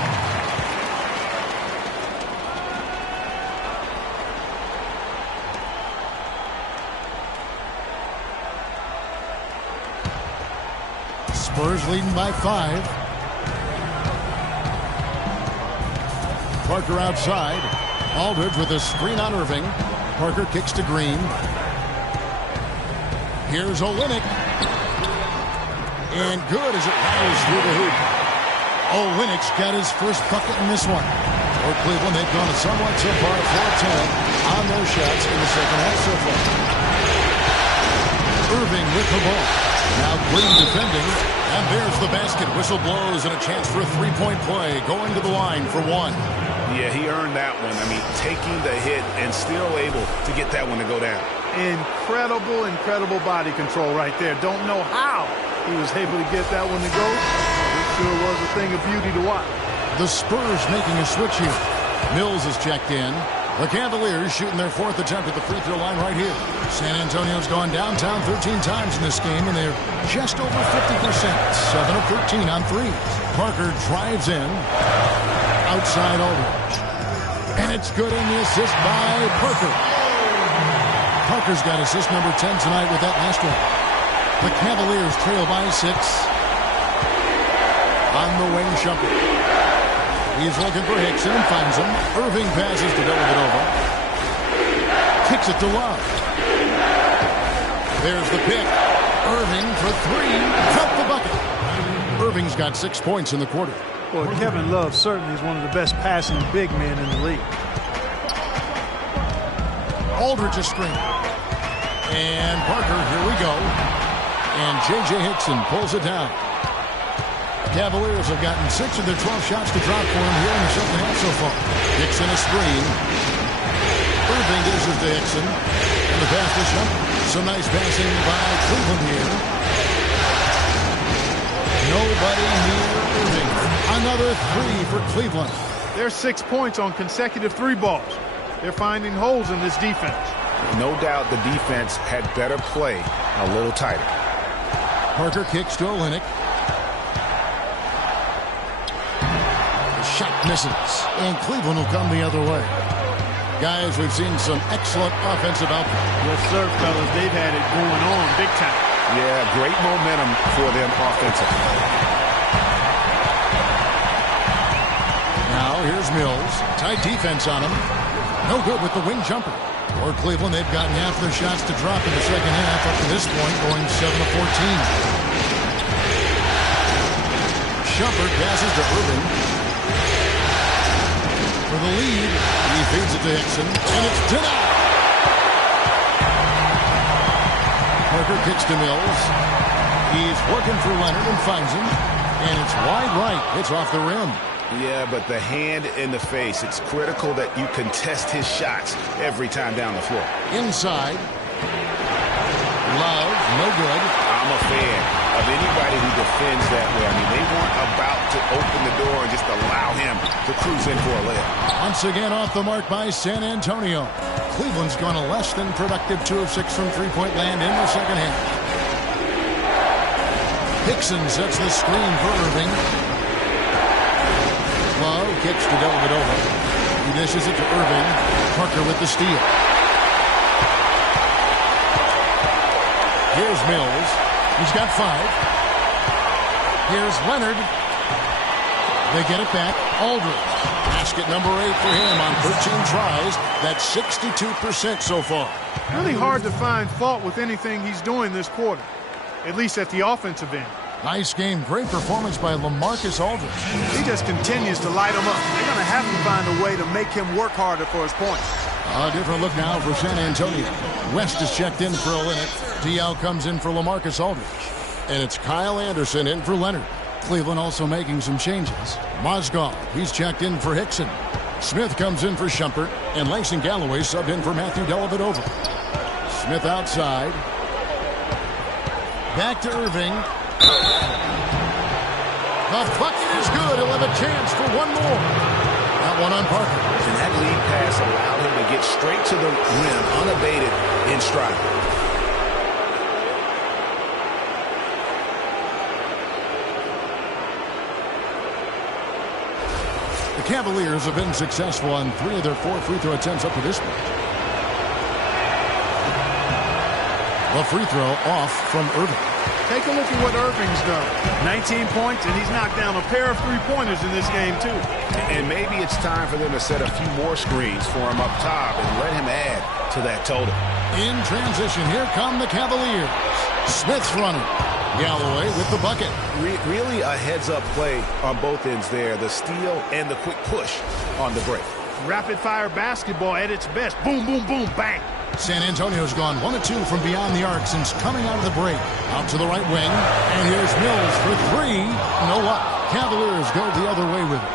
Spurs leading by 5. Parker outside. Aldridge with a screen on Irving. Parker kicks to Green. Here's Olynyk. And good as it rattles through the hoop. Olynyk's got his first bucket in this one. For Cleveland, they've gone somewhat so far 4-10 on their shots in the second half so far. Irving with the ball. Now Green defending. And there's the basket. Whistle blows and a chance for a three-point play. Going to the line for one. Yeah, he earned that one. I mean, taking the hit and still able to get that one to go down. Incredible body control right there. Don't know how he was able to get that one to go. It sure was a thing of beauty to watch. The Spurs making a switch here. Mills is checked in. The Cavaliers shooting their fourth attempt at the free throw line right here. San Antonio's gone downtown 13 times in this game, and they're just over 50%. 7 of 13 on threes. Parker drives in. Outside Aldridge. And it's good in the assist by Parker. Parker's got assist number 10 tonight with that last one. The Cavaliers trail by 6. On the wing, Shumpert. He's looking for Hickson and finds him. Irving passes to Dellavedova. Kicks it to Love. There's the pick. Irving for 3. Drop the bucket. Irving's got 6 points in the quarter. Boy, Kevin Love certainly is one of the best passing big men in the league. Aldridge a screen. And Parker, here we go. And J.J. Hickson pulls it down. Cavaliers have gotten 6 of their 12 shots to drop for him here in the second half so far. Hickson a screen. Irving dishes to Hickson. And the pass to Shumpert. Some nice passing by Cleveland here. Nobody near Irving. Another 3 for Cleveland. There's 6 points on consecutive 3 balls. They're finding holes in this defense. No doubt the defense had better play a little tighter. Parker kicks to Olynyk. The shot misses. And Cleveland will come the other way. Guys, we've seen some excellent offensive output. Yes, sir, fellas. They've had it going on big time. Yeah, great momentum for them offensively. Now here's Mills. Tight defense on him. No good with the wing jumper. For Cleveland, they've gotten half their shots to drop in the second half up to this point, going 7 of 14. Shumpert passes to Irving. For the lead, he feeds it to Hickson, and it's denied. Parker kicks to Mills. He's working for Leonard and finds him. And it's wide right. It's off the rim. Yeah, but the hand in the face, it's critical that you contest his shots every time down the floor. Inside. Love, no good. I'm a fan of anybody who defends that way. I mean, they weren't about to open the door and just allow him to cruise in for a layup. Once again off the mark by San Antonio. Cleveland's gone a less than productive 2 of 6 from three-point land in the second half. Hickson sets the screen for Irving. Love kicks to Dellavedova. He dishes it to Irving. Parker with the steal. Here's Mills. He's got 5. Here's Leonard. They get it back. Aldridge. Basket number 8 for him on 13 tries. That's 62% so far. Really hard to find fault with anything he's doing this quarter, at least at the offensive end. Nice game. Great performance by LaMarcus Aldridge. He just continues to light him up. They're going to have to find a way to make him work harder for his points. A different look now for San Antonio. West is checked in for Olynyk. Diallo comes in for LaMarcus Aldridge. And it's Kyle Anderson in for Leonard. Cleveland also making some changes. Mozgov, he's checked in for Hickson. Smith comes in for Shumpert. And Langston Galloway subbed in for Matthew Dellavedova. Smith outside. Back to Irving. The bucket is good. He'll have a chance for one more. That one on Parker. And that lead pass allowed him to get straight to the rim, unabated in stride. The Cavaliers have been successful on 3 of their 4 free throw attempts up to this point. The free throw off from Irving. Take a look at what Irving's done. 19 points, and he's knocked down a pair of three-pointers in this game, too. And maybe it's time for them to set a few more screens for him up top and let him add to that total. In transition, here come the Cavaliers. Smith's running. Galloway with the bucket. Really a heads-up play on both ends there. The steal and the quick push on the break. Rapid-fire basketball at its best. Boom, boom, boom, bang. San Antonio's gone 1 of 2 from beyond the arc since coming out of the break. Out to the right wing. And here's Mills for 3. No luck. Cavaliers go the other way with it.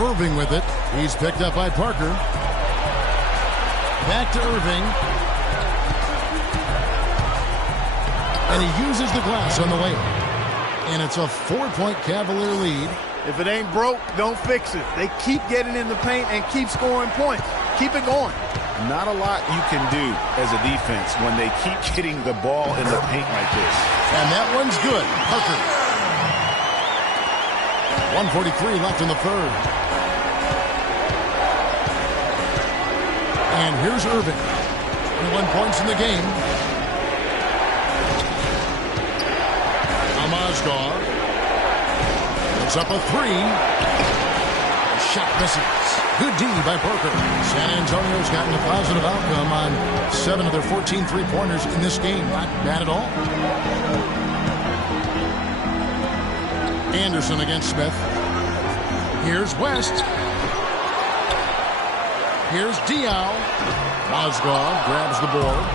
Irving with it. He's picked up by Parker. Back to Irving. And he uses the glass on the way. And it's a 4-point Cavalier lead. If it ain't broke, don't fix it. They keep getting in the paint and keep scoring points. Keep it going. Not a lot you can do as a defense when they keep getting the ball in the paint like this. And that one's good. Parker. 1:43 left in the third. And here's Irving. 21 points in the game. Amazgov. It's up a 3. Shot misses. Good D by Parker. San Antonio's gotten a positive outcome on 7 of their 14 three-pointers in this game. Not bad at all. Anderson against Smith. Here's West. Here's Diaw. Mozgov grabs the board.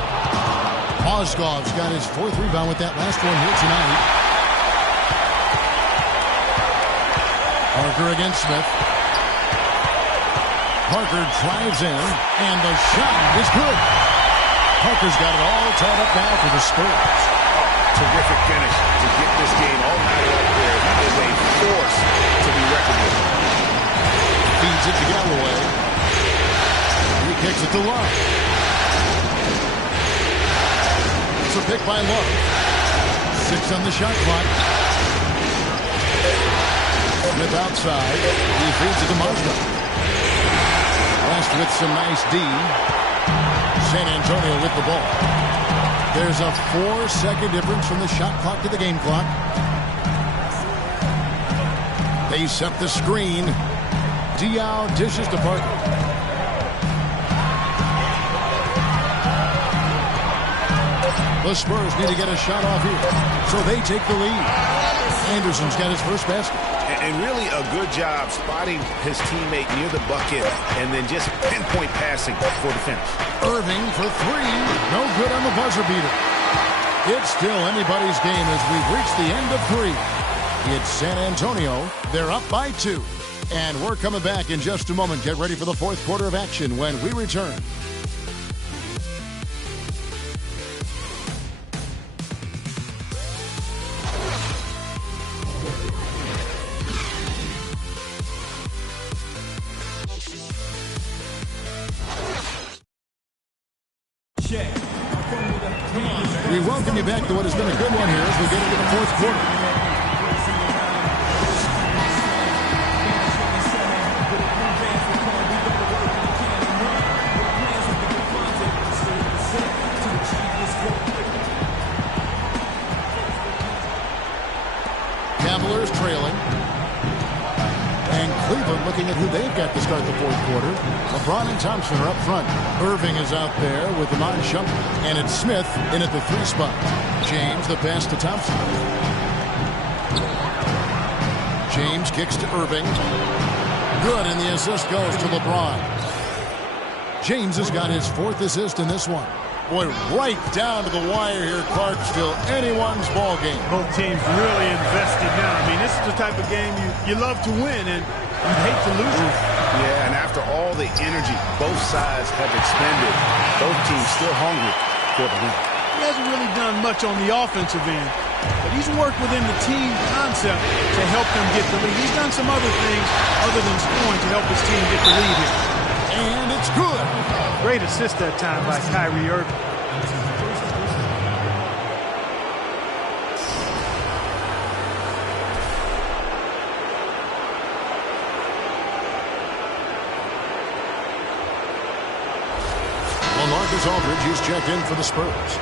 Mozgov's got his 4th rebound with that last one here tonight. Parker against Smith. Parker drives in, and the shot is good. Parker's got it all tied up now for the Spurs. Terrific finish to get this game all night up there. He is a force to be reckoned with. Feeds it to Galloway. He kicks it to Love. It's a pick by Love. 6 on the shot clock. Smith outside. He feeds it to Mozgov. West with some nice D. San Antonio with the ball. There's a 4-second difference from the shot clock to the game clock. They set the screen. Diaw dishes to Parker. The Spurs need to get a shot off here, so they take the lead. Anderson's got his first basket. And really a good job spotting his teammate near the bucket and then just pinpoint passing for the finish. Irving for 3. No good on the buzzer beater. It's still anybody's game as we've reached the end of 3. It's San Antonio. They're up by 2. And we're coming back in just a moment. Get ready for the 4th quarter of action when we return. We welcome you back to what has been a good one here as we get into the 4th quarter. Cavaliers trailing. And Cleveland looking at who they've got to start the 4th quarter. LeBron and Thompson are up front. Irving is out there with Iman Shumpert. And it's Smith in at the 3 spot. James the pass to Thompson. James kicks to Irving. Good, and the assist goes to LeBron. James has got his 4th assist in this one. Boy, right down to the wire here, Clarksville. Anyone's ball game. Both teams really invested now. I mean, this is the type of game you love to win, and you hate to lose it. Yeah, and after all the energy both sides have expended, both teams still hungry for the win. He hasn't really done much on the offensive end, but he's worked within the team concept to help them get the lead. He's done some other things other than scoring to help his team get the lead here. And it's good. Great assist that time by Kyrie Irving. Marcus Aldridge, he's checked in for the Spurs.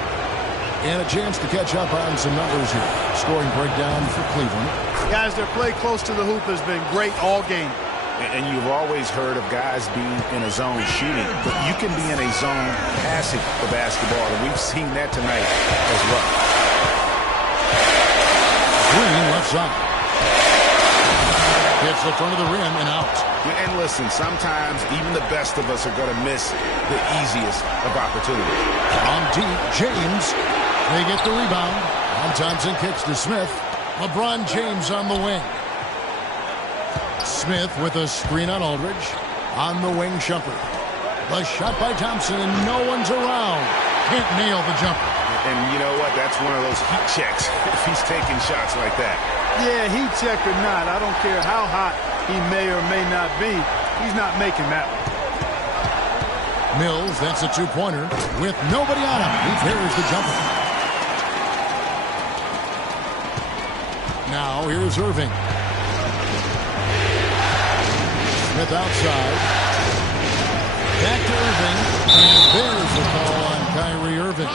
And a chance to catch up on some numbers here. Scoring breakdown for Cleveland. Guys, their play close to the hoop has been great all game. And you've always heard of guys being in a zone shooting, but you can be in a zone passing the basketball, and we've seen that tonight as well. Green left side. Hits the front of the rim and out. And listen, sometimes even the best of us are going to miss the easiest of opportunities. On deep, James. They get the rebound. And Thompson kicks to Smith. LeBron James on the wing. Smith with a screen on Aldridge. On the wing, Shumpert. The shot by Thompson, and no one's around. Can't nail the jumper. And you know what? That's one of those heat checks if he's taking shots like that. Yeah, heat check or not, I don't care how hot he may or may not be. He's not making that one. Mills, that's a two-pointer. With nobody on him, he parries the jumper. Now here's Irving. Smith outside. Back to Irving. And there's the call on Kyrie Irving.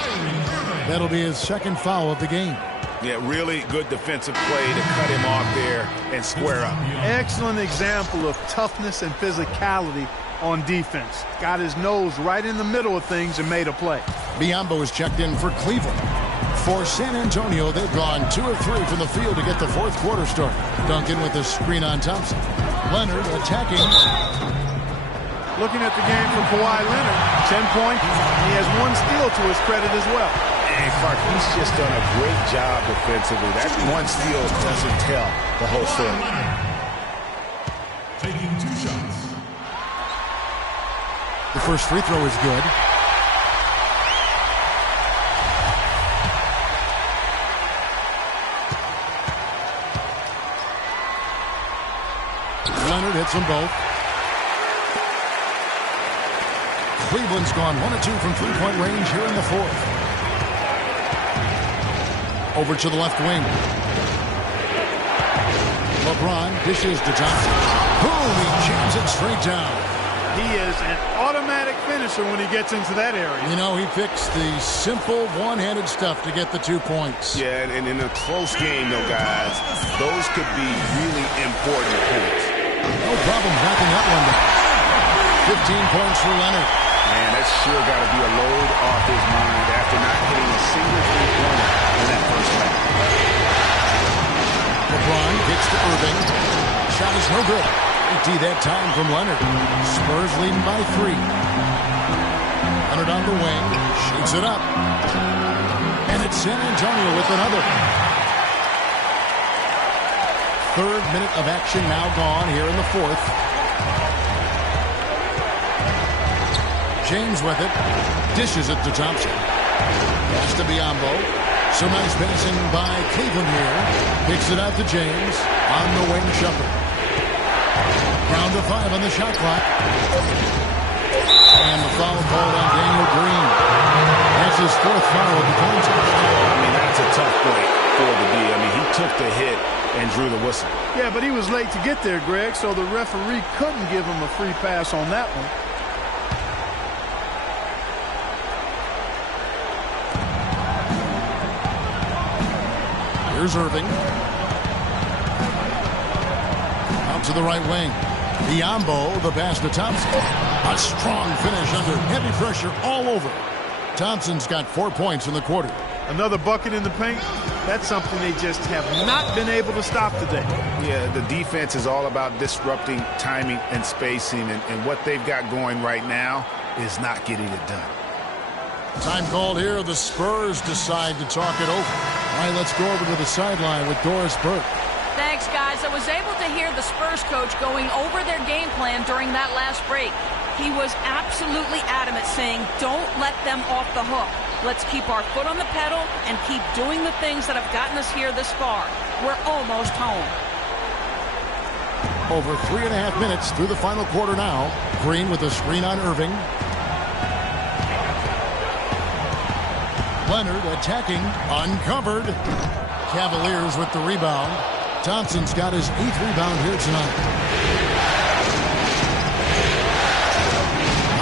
That'll be his second foul of the game. Yeah, really good defensive play to cut him off there and square up. Excellent example of toughness and physicality on defense. Got his nose right in the middle of things and made a play. Biyombo is checked in for Cleveland. For San Antonio, they've gone 2 of 3 from the field to get the fourth quarter started. Duncan with a screen on Thompson. Leonard attacking. Looking at the game for Kawhi Leonard, 10 points. He has 1 steal to his credit as well. And Clark, he's just done a great job defensively. That 1 steal doesn't tell the whole story. Taking 2 shots. The first free throw is good. Leonard hits them both. Cleveland's gone 1 of 2 from three-point range here in the fourth. Over to the left wing. LeBron dishes to Thompson. Boom! He jams it straight down. He is an automatic finisher when he gets into that area. You know, he picks the simple one-handed stuff to get the 2 points. Yeah, and in a close game, though, guys, those could be really important points. No problem knocking that one down. 15 points for Leonard. Man, that's sure got to be a load off his mind after not hitting a single three-pointer in that first half. LeBron kicks to Irving. Shot is no good. Empty that time from Leonard. Spurs leading by 3. Leonard on the wing. Shakes it up. And it's San Antonio with another. Third minute of action now gone here in the fourth. James with it. Dishes it to Thompson. Pass to Biyombo. Some nice passing by Cleveland here. Picks it out to James. On the wing, Shumpert. Down to 5 on the shot clock. And the foul called on Daniel Green. That's his 4th foul of the contest. I mean, that's a tough point for the D. I mean, he took the hit and drew the whistle. Yeah, but he was late to get there, Greg, so the referee couldn't give him a free pass on that one. Here's Irving. Out to the right wing. Biyombo, the pass to Thompson. A strong finish under heavy pressure all over. Thompson's got 4 points in the quarter. Another bucket in the paint. That's something they just have not been able to stop today. Yeah, the defense is all about disrupting timing and spacing, and what they've got going right now is not getting it done. Time called here. The Spurs decide to talk it over. All right, let's go over to the sideline with Doris Burke. Thanks, guys. I was able to hear the Spurs coach going over their game plan during that last break. He was absolutely adamant, saying, don't let them off the hook. Let's keep our foot on the pedal and keep doing the things that have gotten us here this far. We're almost home. Over 3.5 minutes through the final quarter now. Green with a screen on Irving. Leonard attacking, uncovered. Cavaliers with the rebound. Thompson's got his 8th rebound here tonight.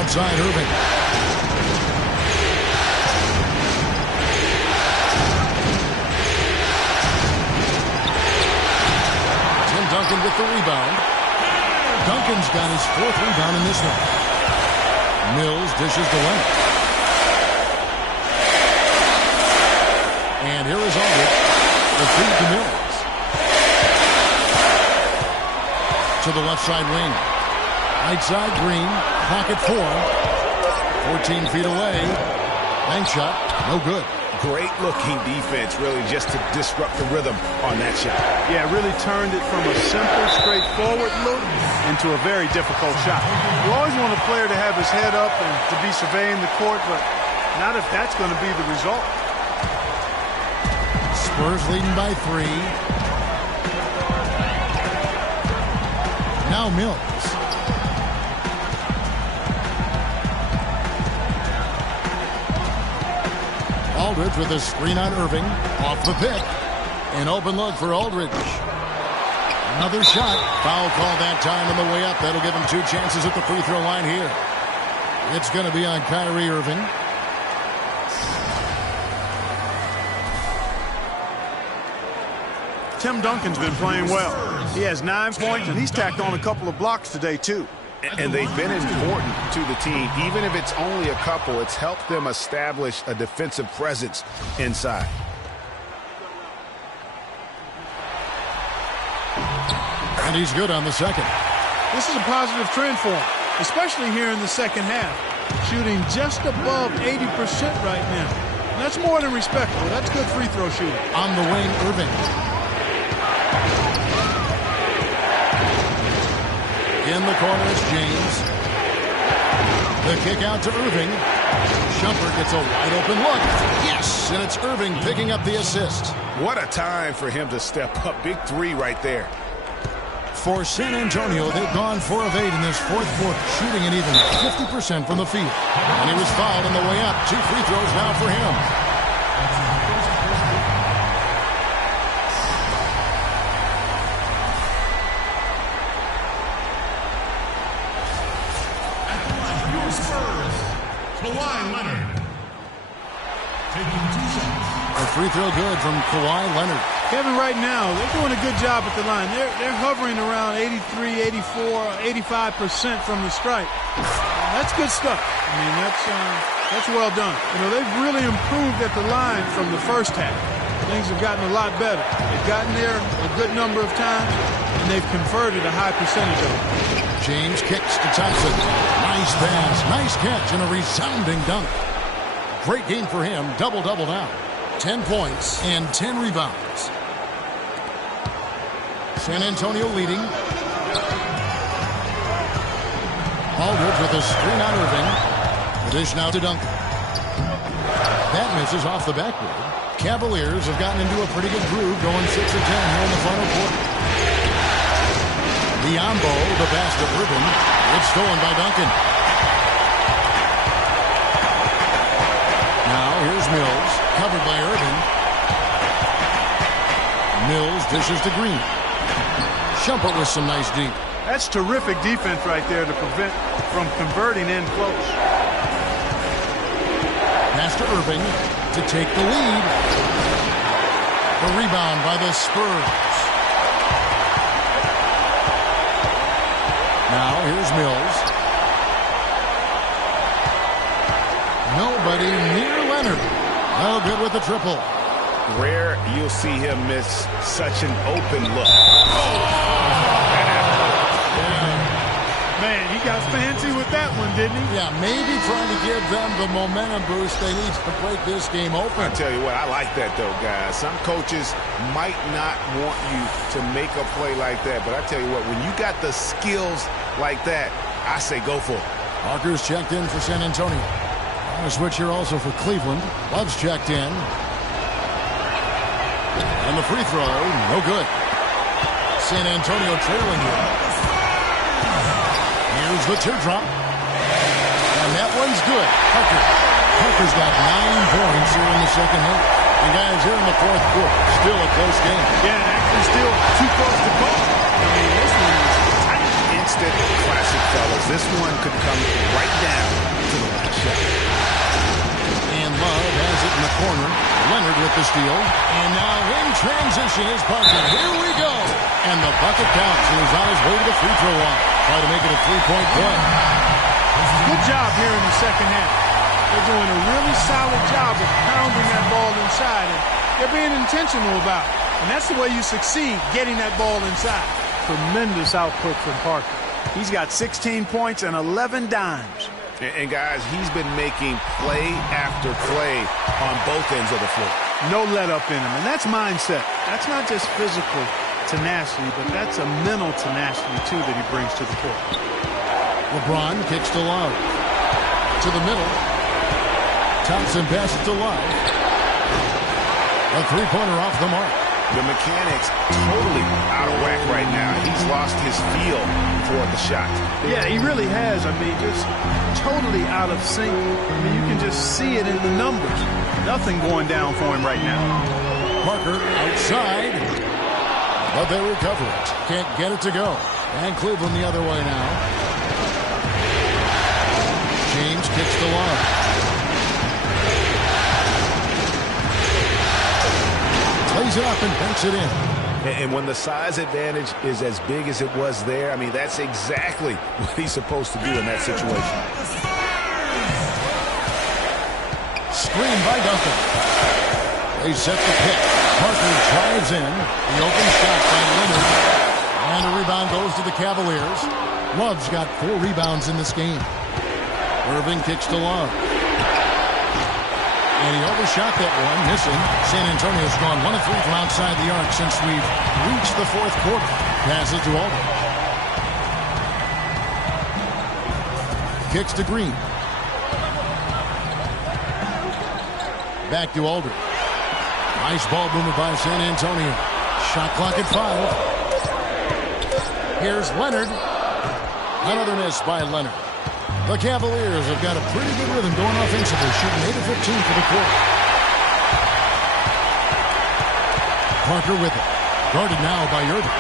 Outside Irving. Duncan with the rebound. Duncan's got his 4th rebound in this one. Mills dishes to Leonard. And here is Aldridge. The feed to Mills. To the left side wing. Right side, Green. Pocket 4. 14 feet away. Bank shot. No good. Great-looking defense, really, just to disrupt the rhythm on that shot. Yeah, really turned it from a simple, straightforward look into a very difficult shot. You always want a player to have his head up and to be surveying the court, but not if that's going to be the result. Spurs leading by 3. Now Mills. Aldridge with a screen on Irving. Off the pick. An open look for Aldridge. Another shot. Foul call that time on the way up. That'll give him 2 chances at the free throw line here. It's going to be on Kyrie Irving. Tim Duncan's been playing well. He has 9 points, and he's tacked on a couple of blocks today, too. And they've been important to the team. Even if it's only a couple, it's helped them establish a defensive presence inside. And he's good on the second. This is a positive trend for him, especially here in the second half. Shooting just above 80% right now. And that's more than respectable. That's good free throw shooting. On the wing, Irving. In the corner, it's James. The kick out to Irving. Shumpert gets a wide open look. Yes, and it's Irving picking up the assist. What a time for him to step up. Big 3 right there. For San Antonio, they've gone 4 of 8 in this 4th quarter, shooting an even 50% from the field. And he was fouled on the way up. 2 free throws now for him. A free throw good from Kawhi Leonard. Kevin, right now, they're doing a good job at the line. They're hovering around 83, 84, 85% from the stripe. That's good stuff. I mean, that's well done. You know, they've really improved at the line from the first half. Things have gotten a lot better. They've gotten there a good number of times, and they've converted a high percentage of it. James kicks to Thompson. Nice pass, nice catch, and a resounding dunk. Great game for him. Double-double now. 10 points and 10 rebounds. San Antonio leading. Aldridge with a screen on Irving. The dish now to Duncan. That misses off the backboard. Cavaliers have gotten into a pretty good groove, going 6 of 10 here in the final quarter. Biombo, the pass to Irving. It's stolen by Duncan. Now here's Mills, covered by Irving. Mills dishes to Green. Shumpert with some nice deep. That's terrific defense right there to prevent from converting in close. Pass to Irving to take the lead. The rebound by the Spurs. Now here's Mills. Nobody near Leonard. No good with the triple. Rare you'll see him miss such an open look. Man, he got fancy with that one, didn't he? Yeah, maybe trying to give them the momentum boost they need to break this game open. I tell you what, I like that though, guys. Some coaches might not want you to make a play like that, but I tell you what, when you got the skills like that, I say go for it. Parker's checked in for San Antonio. A switch here also for Cleveland. Love's checked in. And the free throw, no good. San Antonio trailing here. Here's the teardrop. And that one's good. Parker's got 9 points here in the second half. And guys, here in the 4th quarter, still a close game. Yeah, actually still too close to call. I mean, this one is tight. Instant classic, fellas. This one could come right down to the last shot. And Love has it in the corner. Leonard with the steal. And now in transition is Parker. Here we go. And the bucket counts, and he's on his way to the free throw line. Try to make it a three-point play. Good job here in the second half. They're doing a really solid job of pounding that ball inside, and they're being intentional about it. And that's the way you succeed, getting that ball inside. Tremendous output from Parker. He's got 16 points and 11 dimes. And guys, he's been making play after play on both ends of the floor. No let up in him, and that's mindset. That's not just physical tenacity, but that's a mental tenacity, too, that he brings to the court. LeBron kicks to Love. To the middle. Thompson passes to Love. A three-pointer off the mark. The mechanics totally out of whack right now. He's lost his feel for the shot. Yeah, he really has. I mean, just totally out of sync. I mean, you can just see it in the numbers. Nothing going down for him right now. Parker outside. But they recover it. Can't get it to go. And Cleveland the other way now. James kicks to Love. Plays it up and banks it in. And when the size advantage is as big as it was there, I mean, that's exactly what he's supposed to do in that situation. Screen by Duncan. They set the pick. Parker drives in. The open shot by Leonard. And a rebound goes to the Cavaliers. Love's got 4 rebounds in this game. Irving kicks to Love. And he overshot that one, missing. San Antonio's gone 1 of 3 from outside the arc since we've reached the fourth quarter. Pass it to Aldridge. Kicks to Green. Back to Aldridge. Nice ball movement by San Antonio. Shot clock at 5. Here's Leonard. Another miss by Leonard. The Cavaliers have got a pretty good rhythm going offensively, shooting 8 of 15 for the quarter. Parker with it. Guarded now by Irving.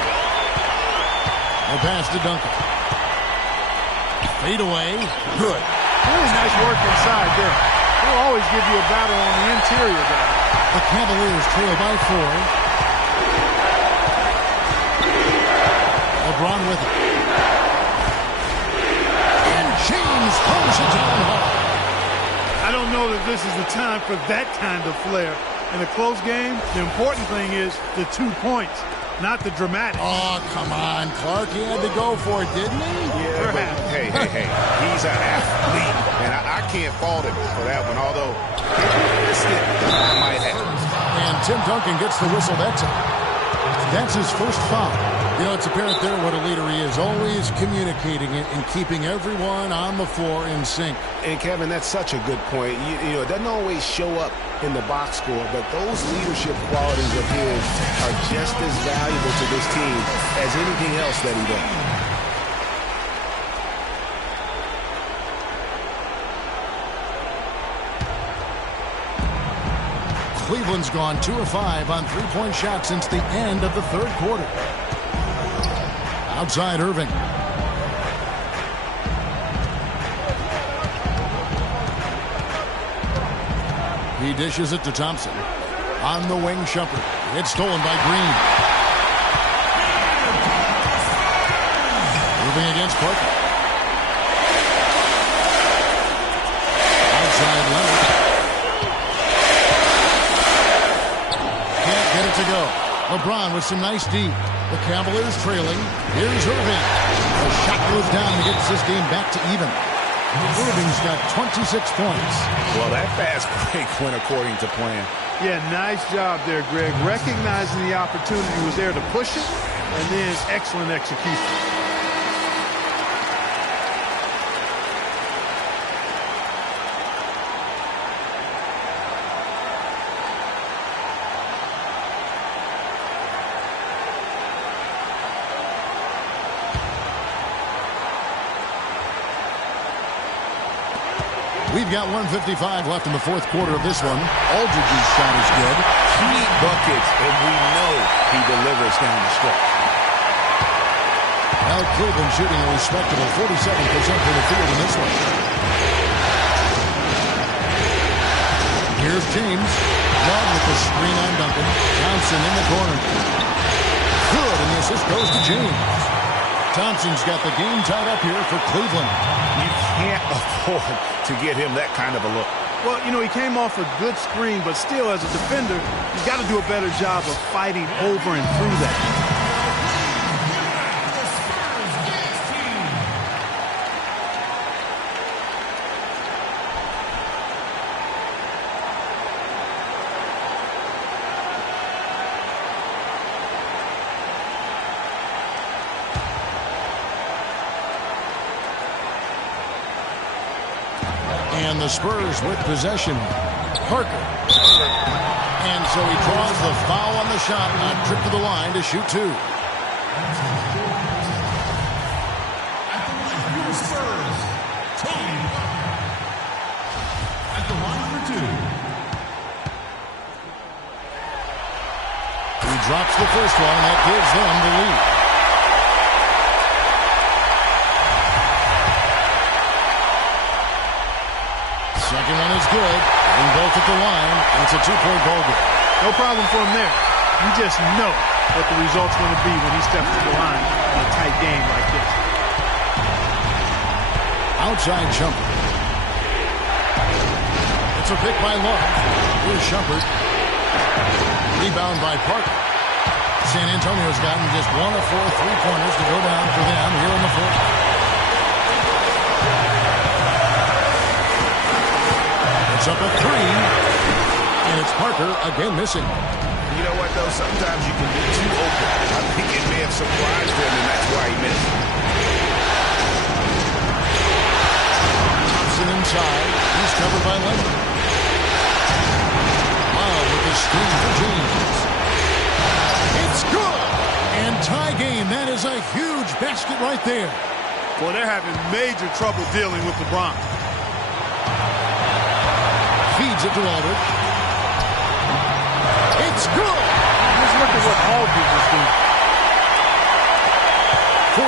The pass to Duncan. Fade away. Good. Really nice work inside there. They'll always give you a battle on the interior there. The Cavaliers trail by 4. LeBron with it. James pulls it down hard. I don't know that this is the time for that kind of flair. In a close game, the important thing is the 2 points, not the dramatic. Oh, come on, Clark. He had to go for it, didn't he? Yeah, but hey. He's an athlete, and I can't fault him for that one, although if he missed it, I might have. And Tim Duncan gets the whistle that time. That's his first foul. You know, it's apparent there what a leader he is, always communicating it and keeping everyone on the floor in sync. And, Kevin, that's such a good point. You know, it doesn't always show up in the box score, but those leadership qualities of his are just as valuable to this team as anything else that he does. Cleveland's gone 2 of 5 on three-point shots since the end of the third quarter. Outside Irving. He dishes it to Thompson. On the wing, Shumpert. It's stolen by Green. Moving against Parker. Outside Leonard. Can't get it to go. LeBron with some nice D. The Cavaliers trailing. Here's Irving. The shot goes down and gets this game back to even. Irving's got 26 points. Well, that fast break went according to plan. Yeah, nice job there, Greg. Recognizing the opportunity was there to push it, and then excellent execution. We've got 1:55 left in the fourth quarter of this one. Aldridge's shot is good. Key buckets, and we know he delivers down the stretch. Now Cleveland shooting a respectable 47% from the field in this one. Here's James. Love with the screen on Duncan. Johnson in the corner. Good, and the assist goes goes to James. Thompson's got the game tied up here for Cleveland. You can't afford to get him that kind of a look. Well, you know, he came off a good screen, but still, as a defender, you got to do a better job of fighting over and through that. And the Spurs with possession. Parker. And so he draws the foul on the shot. A trip to the line to shoot two. At the line for two. He drops the first one, and that gives them the lead. Second one is good, and both at the line. It's a two-point ball game. No problem for him there. You just know what the result's going to be when he steps to the line in a tight game like this. Outside Shumpert. It's a pick by Love. Here's Shumpert. Rebound by Parker. San Antonio's gotten just 1 of 4 three-pointers to go down for them here in the fourth. It's up at 3, and it's Parker again missing. You know what, though? Sometimes you can be too open. I think it may have surprised him, and that's why he missed. Thompson inside. He's covered by Leonard. Love with the screen for James. It's good! And tie game. That is a huge basket right there. Boy, they're having major trouble dealing with LeBron. Feeds it to Aldridge. It's good! Just look at what Aldridge is doing.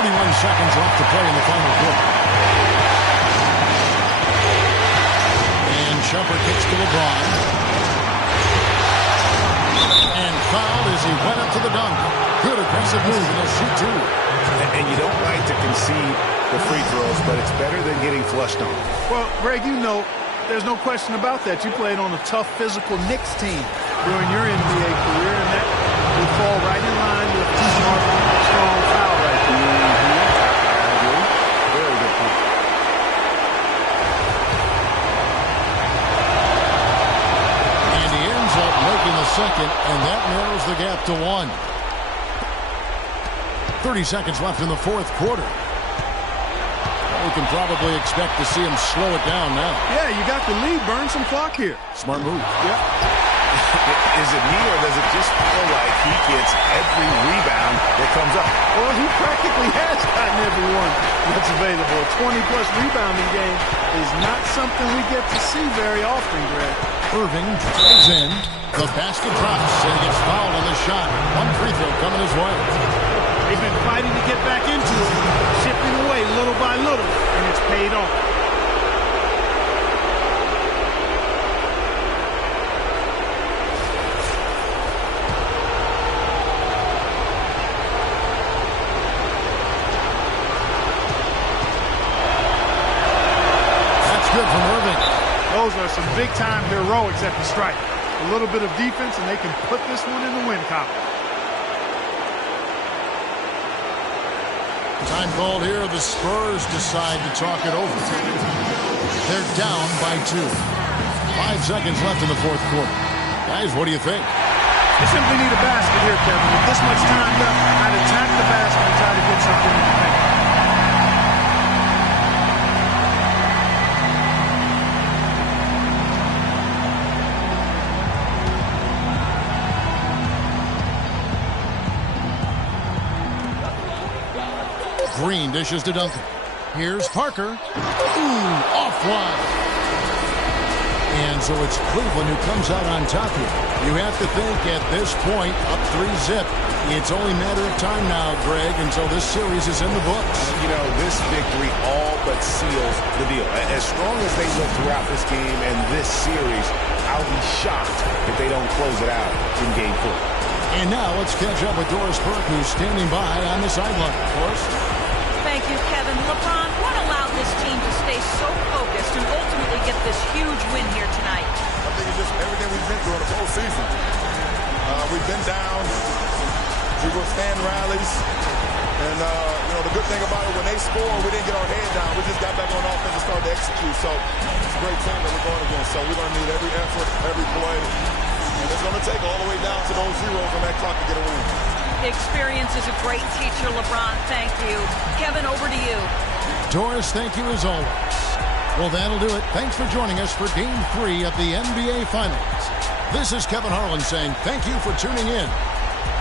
41 seconds left to play in the final quarter. And Shumpert kicks to LeBron. And fouled as he went up to the dunk. Good aggressive move, and he'll shoot two. And you don't like to concede the free throws, but it's better than getting flushed on. Well, Greg, you know, there's no question about that. You played on a tough, physical Knicks team during your NBA career, and that would fall right in line with a smart, strong foul right there. I agree. Very good point. And he ends up making the second, and that narrows the gap to 1. 30 seconds left in the fourth quarter. We can probably expect to see him slow it down now. Yeah, you got the lead. Burn some clock here. Smart move. Yeah. Is it me, or does it just feel like he gets every rebound that comes up? Well, he practically has gotten every one that's available. A 20-plus rebounding game is not something we get to see very often, Greg. Irving drives in. The basket drops, and he gets fouled on the shot. One free throw coming his way. They've been fighting to get back into it, chipping away little by little, and it's paid off. That's good from Irving. Those are some big-time heroics at the stripe. A little bit of defense, and they can put this one in the win column. Time called here. The Spurs decide to talk it over. They're down by 2. 5 seconds left in the fourth quarter. Guys, what do you think? They simply need a basket here, Kevin. With this much time left, I'd attack the basket and try to get something in the paint. Green dishes to Duncan. Here's Parker. Ooh, offline. And so it's Cleveland who comes out on top here. You have to think at this point, up 3-zip, it's only a matter of time now, Greg, until this series is in the books. You know, this victory all but seals the deal. As strong as they look throughout this game and this series, I'll be shocked if they don't close it out in Game 4. And now let's catch up with Doris Burke, who's standing by on the sideline. Doris? Thank you, Kevin. LeBron, what allowed this team to stay so focused and ultimately get this huge win here tonight? I think it's just everything we've been through in the postseason. We've been down. We withstand rallies. And, the good thing about it, when they score, we didn't get our head down. We just got back on offense and started to execute. So it's a great team that we're going against. So we're going to need every effort, every play. And it's going to take all the way down to those zeros on that clock to get a win. Experience is a great teacher, LeBron. Thank you. Kevin, over to you. Doris, thank you as always. Well, that'll do it. Thanks for joining us for Game 3 of the NBA Finals. This is Kevin Harlan saying thank you for tuning in.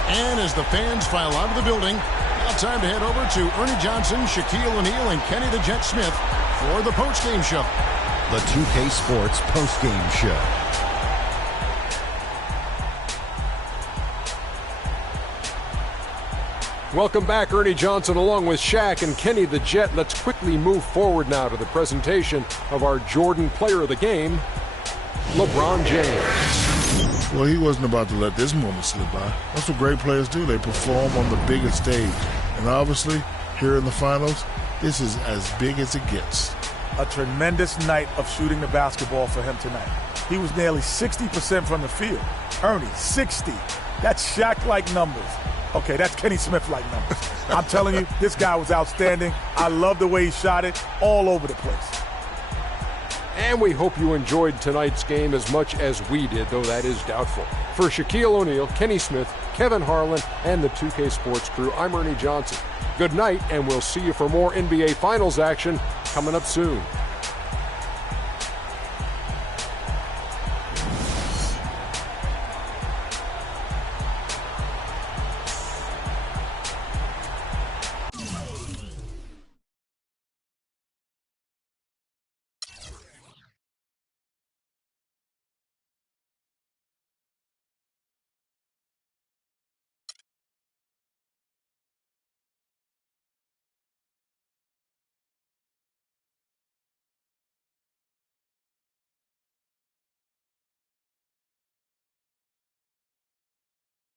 And as the fans file out of the building, now time to head over to Ernie Johnson, Shaquille O'Neal, and Kenny the Jet Smith for the postgame show. The 2K Sports postgame show. Welcome back, Ernie Johnson, along with Shaq and Kenny the Jet. Let's quickly move forward now to the presentation of our Jordan Player of the Game, LeBron James. Well, he wasn't about to let this moment slip by. That's what great players do. They perform on the biggest stage. And obviously, here in the finals, this is as big as it gets. A tremendous night of shooting the basketball for him tonight. He was nearly 60% from the field. Ernie, 60. That's Shaq-like numbers. Okay, that's Kenny Smith-like numbers. I'm telling you, this guy was outstanding. I love the way he shot it all over the place. And we hope you enjoyed tonight's game as much as we did, though that is doubtful. For Shaquille O'Neal, Kenny Smith, Kevin Harlan, and the 2K Sports crew, I'm Ernie Johnson. Good night, and we'll see you for more NBA Finals action coming up soon.